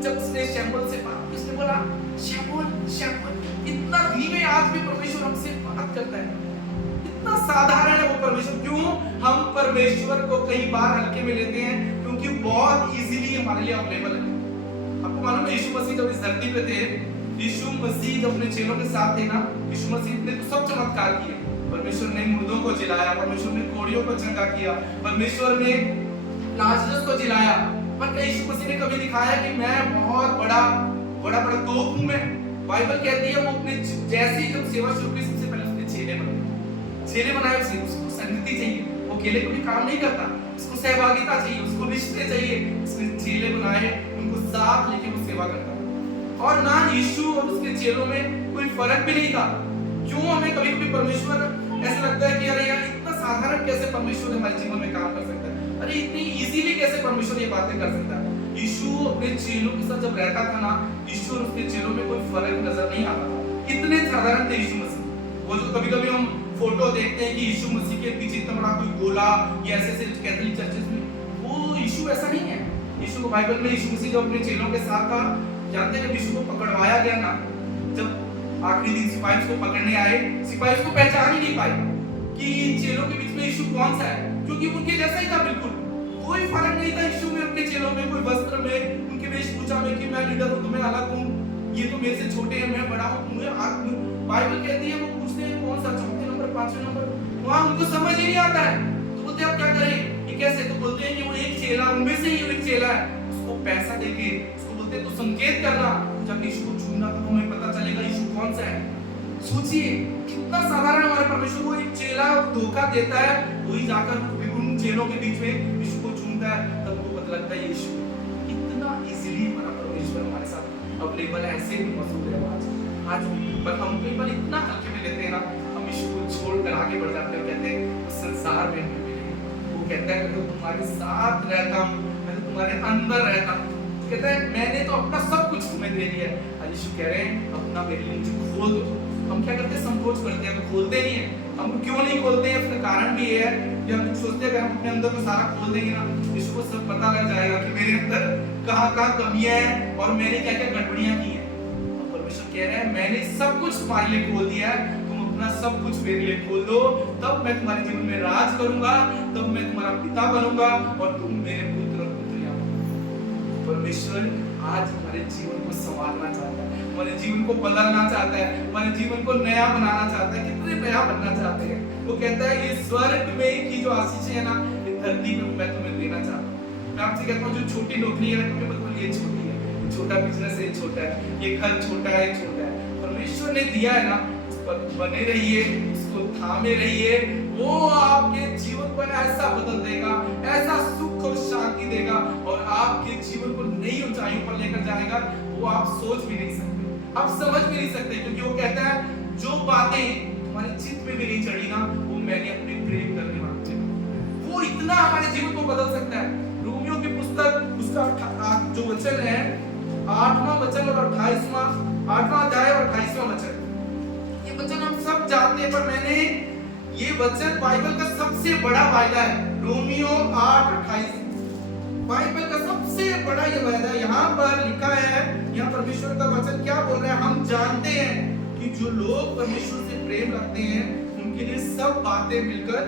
जब उसने शैमुएल से बात की, उसने बोला शैमुएल शैमुएल, इतना धीमे आज भी परमेश्वर हमसे बात करता है, इतना साधारण है वो परमेश्वर। क्यों हम परमेश्वर को कई बार हल्के में लेते हैं? क्योंकि बहुत इजीली हमारे लिए अवेलेबल है। आपको मालूम है यीशु मसीह जब इस धरती पे थे, यीशु मसीह जब अपने चेलों के साथ थे ना, यीशु मसीह ने तो सब चमत्कार किए। परमेश्वर ने मुर्दों को जिलाया, परमेश्वर ने कोढ़ियों को चंगा किया, परमेश्वर ने लाजरस को जिलाया। पर यीशु मसीह ने कभी दिखाया कि मैं बहुत बड़ा तोप हूं मैं? बाइबल कहती है वो अपने जैसे ही जब सेवा शुरू की, सबसे पहले उसने चेले बनाए। उसको संगति चाहिए, वो अकेले कोई काम नहीं करता, उसको सहभागिता चाहिए, उसको रिश्ते चाहिए। उसने चेले बनाए, उनको साथ लेके वो सेवा करता। और ना यीशु और उसके चेलों में कोई फर्क भी नहीं था। क्यों हमें कभी-कभी परमेश्वर ऐसा लगता है कि अरे यार इतना साधारण कैसे परमेश्वर हमारे जीवन में काम कर सकता है, अरे इतनी इजीली कैसे परमेश्वर ये बातें कर सकता है। यीशु अपने चेलों के साथ जब रहता था ना, यीशु और उसके चेलों में कोई फर्क नजर नहीं आता था, इतने साधारण थे यीशु मसीह। वो जो कभी-कभी हम फोटो देखते हैं कि यीशु मसीह के पीछे इतना बड़ा कोई गोला या ऐसे कैथोलिक चर्चेस में, वो यीशु ऐसा नहीं है। यीशु को बाइबल में यीशु मसीह जब अपने चेलों के साथ था, जानते हैं जब यीशु को पकड़वाया गया ना, जब आखिरी दिन सिपाही उसको पकड़ने आए, सिपाही उसको पहचान ही नहीं पाए कि चेलों के बीच में यीशु कौन सा है, क्योंकि उनके जैसा ही था बिल्कुल। कोई फर्क नहीं था यीशु में, उनके चेलों में, कोई वस्त्र में, उनके वेशभूषा में कि मैं लीडर हूं, तुम्हें अलग हूं, ये तो मेरे से छोटे हैं, मैं बड़ा हूं, तुम्हें आग। बाइबल कहती है वो पूछते हैं कौन सा, चौथे नंबर, पांचवें नंबर, वहां उनको समझ ही नहीं आता है। तो बोलते हैं अब क्या करें, ये कैसे? तो बोलते हैं कि वो एक चेला, उनमें से ही एक चेला है, उसको पैसा देके उसको बोलते हैं तो संकेत करना, जब यीशु को छूना तो हमें पता चलेगा यीशु कौन सा है। सोचिए कितना साधारण हमारे परमेश्वर, वो एक चेला धोखा देता है, वही जाकर उन चेलों के बीच में यीशु को चूमता है, तब वो पता लगता है यीशु। इतना इजीली हमारा परमेश्वर हमारे साथ अवेलेबल है, ऐसे भी मौजूद है आज भी। पर हम कई बार इतना हल्के में लेते हैं ना, हम यीशु को छोड़कर आगे बढ़ जाते हैं, कहते हैं उस संसार में हमें मिलेगा। वो कहता है मैं तो तुम्हारे साथ रहता हूँ, मैं तो तुम्हारे अंदर रहता हूँ। कहता है मैंने तो अपना सब कुछ तुम्हें दे दिया है। यीशु कह रहे हैं अपना मेरे लिए मुझे खोल दो। हम क्या करते हैं, संकोच करते हैं, हम खोलते नहीं है। हम क्यों नहीं खोलते हैं? उसका कारण भी ये है कि हम सोचते हैं हम अपने अंदर को सारा खोल देंगे ना, यीशु को सब पता लग जाएगा कि मेरे अंदर कहाँ कमियां हैं और मैंने क्या क्या गड़बड़ियां की हैं। और परमेश्वर कह रहे हैं मैंने सब कुछ तुम्हारे लिए खोल दिया है, तुम अपना सब कुछ मेरे लिए खोल दो, तब मैं तुम्हारे जीवन में राज करूंगा, तब मैं तुम्हारा पिता बनूंगा और तुम मेरे पुत्र और पुत्रियां होंगे। परमेश्वर आज हमारे जीवन को संवारना चाहता है, हमारे जीवन को बदलना चाहता है, हमारे जीवन को नया बनाना चाहता है। कितने नया बनना चाहते हैं? वो कहता है ये स्वर्ग में की जो आशीष है ना, ये धरती में मैं तुम्हें देना चाहता हूँ। मैं आपसे कहता हूँ जो छोटी नौकरी है तुम्हें मतलब ये छोटी है, छोटा बिजनेस है छोटा है, ये घर छोटा है छोटा है, परमेश्वर ने दिया है ना, उस पर बने रहिए, उसको थामे रहिए। वो आपके जीवन को ऐसा बदल देगा, ऐसा सुख और शांति देगा और आपके जीवन को नई ऊंचाइयों पर लेकर जाएगा। वो आप सोच भी नहीं सकते, आप समझ भी नहीं सकते, क्योंकि वो कहता है जो बातें तुम्हारे चित्त में भी नहीं चढ़ी ना, वो मैंने अपने प्रेम करने वाले में, वो इतना हमारे जीवन को बदल सकता है। रोमियो की पुस्तक उसका जो वचन है 8वां वचन और 28वां 8वां अध्याय और 28वां वचन, ये वचन हम सब जानते हैं, पर मैंने ये वचन बाइबल का सबसे बड़ा वायदा है। रोमियो 8:28 बाइबल का सबसे बड़ा ये वायदा है। यहाँ पर लिखा है, यहाँ परमेश्वर का वचन क्या बोल रहा है? हम जानते हैं कि जो लोग परमेश्वर से प्रेम रखते हैं उनके लिए सब बातें मिलकर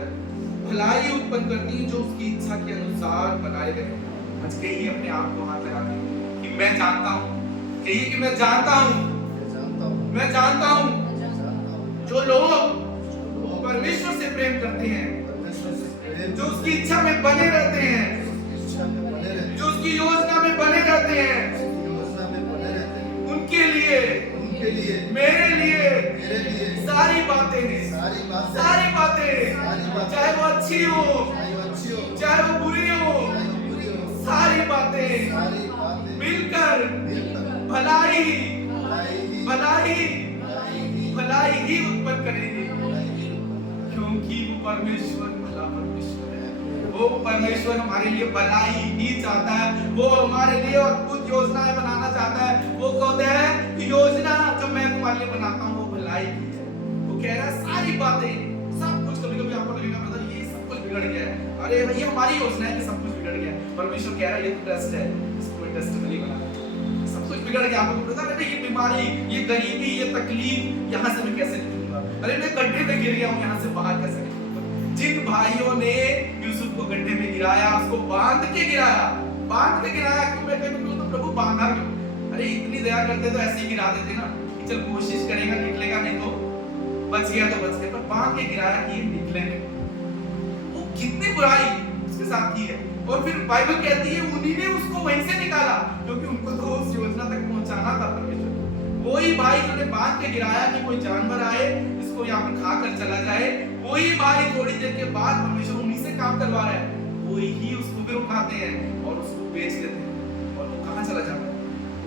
भलाई उत्पन्न करती हैं, जो उसकी इच्छा के अनुसार बनाए गए हैं। आज कहिए अपने आप को हाथ लगा के कि मैं जानता हूँ, कहिए कि मैं जानता हूँ, मैं जानता हूँ जो लोग परमेश्वर से प्रेम करते हैं, जो उसकी इच्छा में बने रहते हैं, जो उसकी योजना में बने रहते हैं, उनके लिए मेरे लिए सारी बातें चाहे वो अच्छी हो चाहे वो बुरी हो, सारी बातें मिलकर भलाई ही उत्पन्न करेगी, क्योंकि वो परमेश्वर भला परमेश्वर है। वो परमेश्वर हमारे लिए भलाई ही चाहता है, वो हमारे लिए अद्भुत योजनाएं बनाना चाहता है। वो कहते हैं कि योजना जो मैं तुम्हारे लिए बनाता हूँ वो भलाई की है। वो कह रहा है सारी बातें, सब कुछ, कभी कभी आपको लगेगा ब्रदर ये सब कुछ बिगड़ गया है, अरे ये हमारी योजना है कि सब कुछ बिगड़ गया है। परमेश्वर कह रहा है ये तो टेस्ट है, इसको मैं टेस्ट नहीं बना, सब कुछ बिगड़ गया। आपको पता है ये बीमारी, ये गरीबी, ये तकलीफ, यहाँ से मैं कैसे निकलूंगा, अरे मैं गड्ढे में गिर गया हूँ, यहाँ से बाहर कैसे निकलूंगा। जिन भाइयों ने यूसुफ को गड्ढे में गिराया, उसको बांध के गिराया, बांध के गिराया, क्यों? मैं कहता तो प्रभु बांधा क्यों? अरे इतनी दया करते तो ऐसे ही गिरा देते ना, कि चल कोशिश करेगा निकलेगा, नहीं तो बच गया तो बच गया, पर बांध के गिराया कि निकलेंगे। वो कितनी बुराई उसके साथ की है। और फिर बाइबल कहती है उन्हीं ने उसको वहीं से निकाला, क्योंकि उनको तो उस योजना तक पहुंचाना था परमेश्वर। वही भाई जिन्होंने बांध के गिराया कि कोई जानवर आए इसको यहाँ पर खा कर चला जाए, वही भाई थोड़ी देर के बाद परमेश्वर उन्हीं से काम करवा रहा है, वही ही उसको फिर उठाते हैं और उसको बेच देते हैं। और वो कहाँ चला जाता है?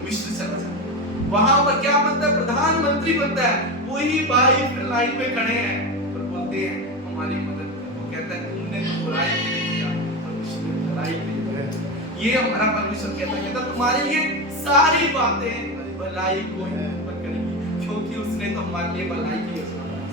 मिस्र चला जाता है। वहां पर क्या बनता है? प्रधानमंत्री बनता है। वही भाई फिर लाइन में खड़े हैं और बोलते हैं हमारी मदद कर। वो कहता है तुमने तो बुराई के लिए किया, परमेश्वर ने भलाई के लिए किया। ये हमारा परमेश्वर कहता तुम्हारे लिए सारी बातें भलाई को ही करेगी, क्योंकि उसने तो हमारे लिए भलाई की योजना बनाई,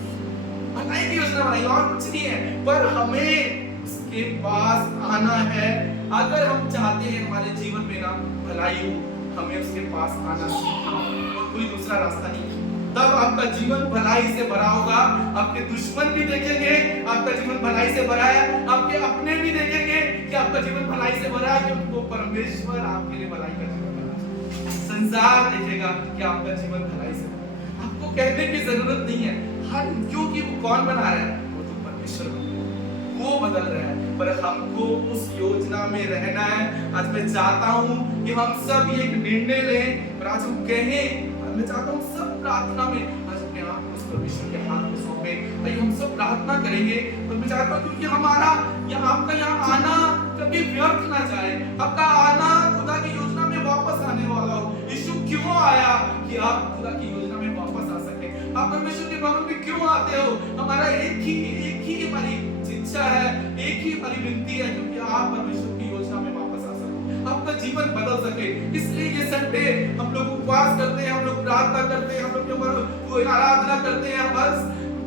भलाई की योजना बनाई, और कुछ नहीं है। पर हमें उसके पास आना है। अगर हम चाहते हैं हमारे जीवन में ना भलाई हो, हमें उसके पास आना सीखना, और कोई दूसरा रास्ता नहीं है। तब आपका जीवन भलाई से भरा होगा। आपके दुश्मन भी देखेंगे आपका जीवन भलाई से भरा है, आपके अपने भी देखेंगे कि आपका जीवन भलाई से भरा है, क्योंकि वो परमेश्वर आपके लिए भलाई का जीवन बना है। संसार देखेगा कि आपका जीवन भलाई से भरा है। आपको कहने की जरूरत नहीं है, हर क्योंकि वो कौन बना रहा है? वो तो परमेश्वर बना रहा है, वो बदल रहा है। पर हमको उस योजना में रहना है। आज मैं चाहता हूँ कि हम सब ये एक निर्णय लें, और आज हम कहें, मैं चाहता हूँ सब प्रार्थना में आज अपने आप को उस परमेश्वर के हाथ में सौंपें। भाई हम सब प्रार्थना करेंगे, और मैं चाहता हूँ क्योंकि हमारा आपका यहाँ आना कभी व्यर्थ ना जाए। आपका आना खुदा की योजना में वापस आने वाला हो। यीशु क्यों आया? कि आप खुदा की योजना में वापस आ सके। आप परमेश्वर के भवन में क्यों आते हो? हमारा एक ही हमारी इच्छा है, एक ही हमारी विनती है, क्योंकि आप परमेश्वर की योजना में वापस आ सको, आपका जीवन बदल सके। इसलिए ये संडे हम लोग उपवास करते हैं, हम लोग प्रार्थना करते हैं, हम लोग आराधना करते हैं। बस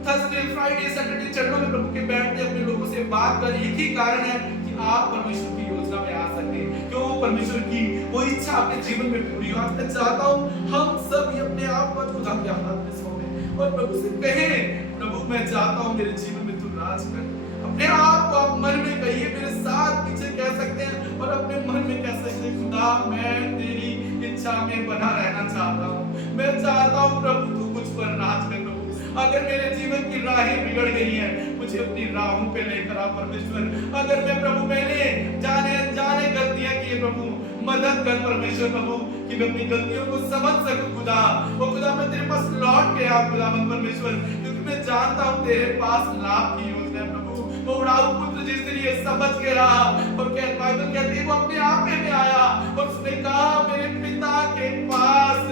थर्सडे, फ्राइडे, सैटरडे चरणों में प्रभु के बैठते अपने लोगों से बात कर। एक ही कारण है कि आप परमेश्वर की योजना में आ सके, क्यों? परमेश्वर की वो इच्छा आपके जीवन में पूरी हो। मैं चाहता हूँ हम सब ये अपने आप पर खुदा के हाथ में सौंपें और प्रभु से कहें, प्रभु मैं चाहता हूँ मेरे जीवन में तू राज कर। अपने आप को आप मन में कहिए, मेरे साथ पीछे कह सकते हैं और अपने मन में कह सकते हैं, खुदा मैं तेरी इच्छा में बना रहना चाहता हूँ। मैं चाहता हूँ प्रभु तू मुझ पर राज कर। अगर मेरे जीवन की राहें बिगड़ गई हैं, मुझे अपनी राहों पे लेकर आ परमेश्वर। अगर मैं प्रभु मैंने जाने गलतियां की, प्रभु मदद कर परमेश्वर प्रभु, कि मैं अपनी गलतियों को समझ सकूं खुदा। ओ खुदा मैं तेरे पास लौट के आ खुदा परमेश्वर, क्योंकि मैं जानता हूं तेरे पास लाभ की योजना है प्रभु। वो उड़ाऊ पुत्र जिस दिन ये समझ के रहा, और बाइबल कहती है वो अपने आप में आया और उसने कहा मेरे पिता के पास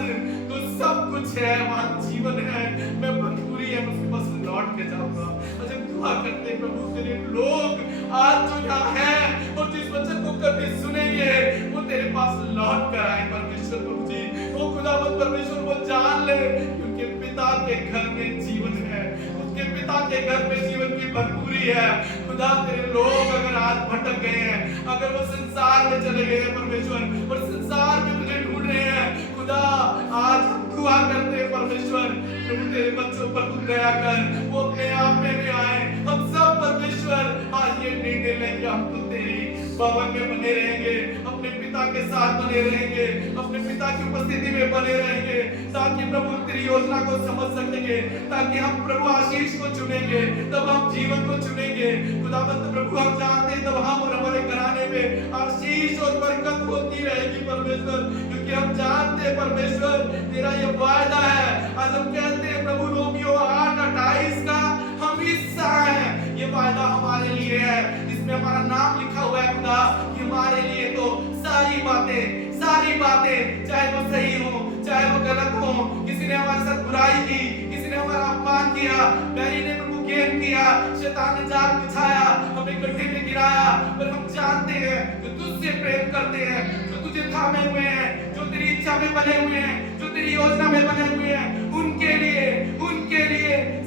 तो सब कुछ है, वहां जीवन है, मैं भरपूरी है, उसके पास लौट के जाऊंगा। और जब दुआ करते प्रभु तेरे लोग आज जो यहाँ है और जिस वचन को कभी सुनेंगे वो तेरे पास लौट कर आए परमेश्वर प्रभु जी। वो खुदावंद परमेश्वर वो जान ले क्योंकि पिता के घर में जीवन है, उसके पिता के घर में जीवन की भरपूरी है। खुदा तेरे लोग अगर आज भटक गए हैं, अगर वो संसार में चले गए हैं परमेश्वर और संसार में मुझे ढूंढ रहे हैं, खुदा आज हम दुआ करते हैं परमेश्वर प्रभु तेरे बच्चों पर तू दया कर, वो अपने आप में भी आए। हम सब परमेश्वर आज ये निर्णय लेंगे, हम तो तेरी भवन में बने रहेंगे, अपने पिता के साथ बने रहेंगे, अपने पिता की उपस्थिति में बने रहेंगे, ताकि प्रभु तेरी योजना को समझ सकेंगे, ताकि हम प्रभु आशीष को चुनेंगे, तब हम जीवन को चुनेंगे। खुदावंद प्रभु हम जानते हैं तब हम और हमारे घराने में आशीष और बरकत होती रहेगी परमेश्वर, क्योंकि हम जानते हैं परमेश्वर तेरा ये वायदा है। आज हम कहते हैं प्रभु रोमियो 8:28 का हम हिस्सा हैं, ये वायदा हमारे लिए है, इसमें हमारा नाम लिखा हुआ है खुदा कि हमारे लिए तो सारी बातें चाहे वो सही हो चाहे वो गलत हो, किसी ने हमारे साथ बुराई की, किसी ने हमारा अपमान किया, मैरी ने प्रभु खेल किया, शैतान ने जाल बिछाया, हमें गड्ढे में गिराया, पर हम जानते हैं जो तुझसे प्रेम करते हैं, जो तुझे थामे हुए हैं, जो तेरी इच्छा में बने हुए हैं, जो तेरी योजना में बने हुए हैं, उनके लिए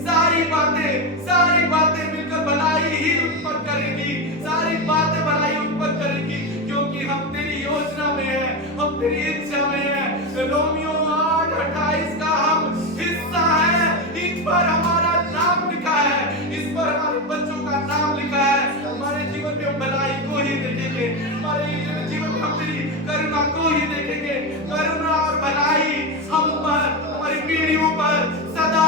सारी बातें मिलकर भलाई ही उत्पन्न करेगी, सारी बातें भलाई उत्पन्न करेगी, क्योंकि हम तेरी योजना में हैं, हम तेरी इच्छा में हैं। रोमियो 8:28 का हम हिस्सा है, इस पर हमारा नाम लिखा है, इस पर हमारे बच्चों का नाम लिखा है। हमारे जीवन में हम भलाई को ही देखेंगे, हमारे जीवन में हम तेरी करुणा को ही देखेंगे। करुणा और भलाई हम पर, हमारी पीढ़ियों पर सदा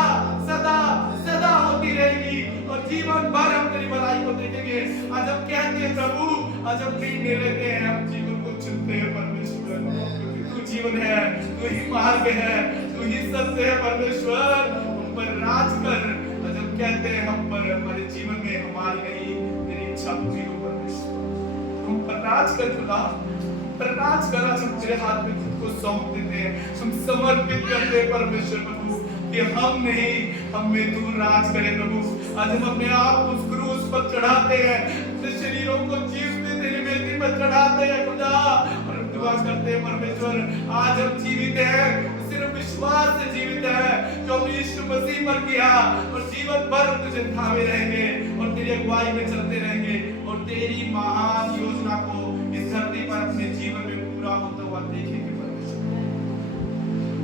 सदा सदा होती रहेगी, और जीवन भर हम तेरी भलाई को देखेंगे। आज हम कहते हैं प्रभु, आज हम निर्णय लेते हैं, हम जीवन को चुनते हैं परमेश्वर, क्योंकि तू जीवन है, तू ही मार्ग है, तू ही सत्य है परमेश्वर। हम पर राज कर। आज हम कहते हैं हम पर, हमारे जीवन में हमारी नहीं तेरी इच्छा पूरी हो परमेश्वर। हम पर राज कर खुदा, पर राज कर। आज हम तेरे हाथ में खुद को सौंप देते हैं, हम समर्पित करते हैं परमेश्वर प्रभु, कि हम नहीं, हम में तू राज करे प्रभु। आज हम अपने आप को उस क्रूस पर चढ़ाते हैं, अपने शरीरों को जीवते तेरी वेदी पर चढ़ाते हैं खुदा, और हम दुआ करते हैं परमेश्वर, आज हम जीवित हैं सिर्फ विश्वास से जीवित है, जो हमने यीशु मसीह पर किया, और जीवन भर तुझे थामे रहेंगे, और तेरी अगुवाई में चलते रहेंगे, और तेरी महान योजना को इस धरती पर अपने जीवन में पूरा होता हुआ देखेंगे परमेश्वर।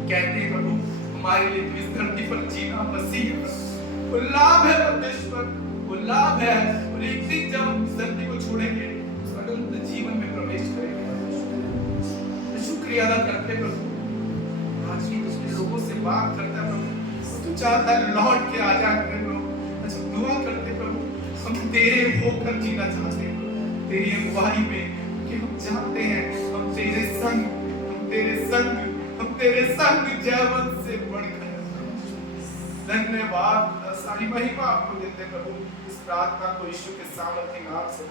कहते हैं प्रभु, हमारे लिए इस धरती पर जीना मसीह वो लाभ है परमेश्वर, वो लाभ है, और एक दिन जब हम इस धरती को छोड़ेंगे, अनंत जीवन में प्रवेश करेंगे। शुक्रिया अदा करते प्रभु, आज भी तुझे लोगों से बात करता है प्रभु, तू चाहता है लौट के आ जा मेरे लोग। अच्छा दुआ करते प्रभु, हम तेरे होकर जीना चाहते हैं, तेरी अगुवाई में, कि हम जानते हैं हम तेरे संग, हम तेरे संग, हम तेरे संग जीवन से बढ़कर। धन्यवाद, सारी महिमा आपको देते प्रभु। इस प्रार्थना को यीशु के सामर्थ्य नाम से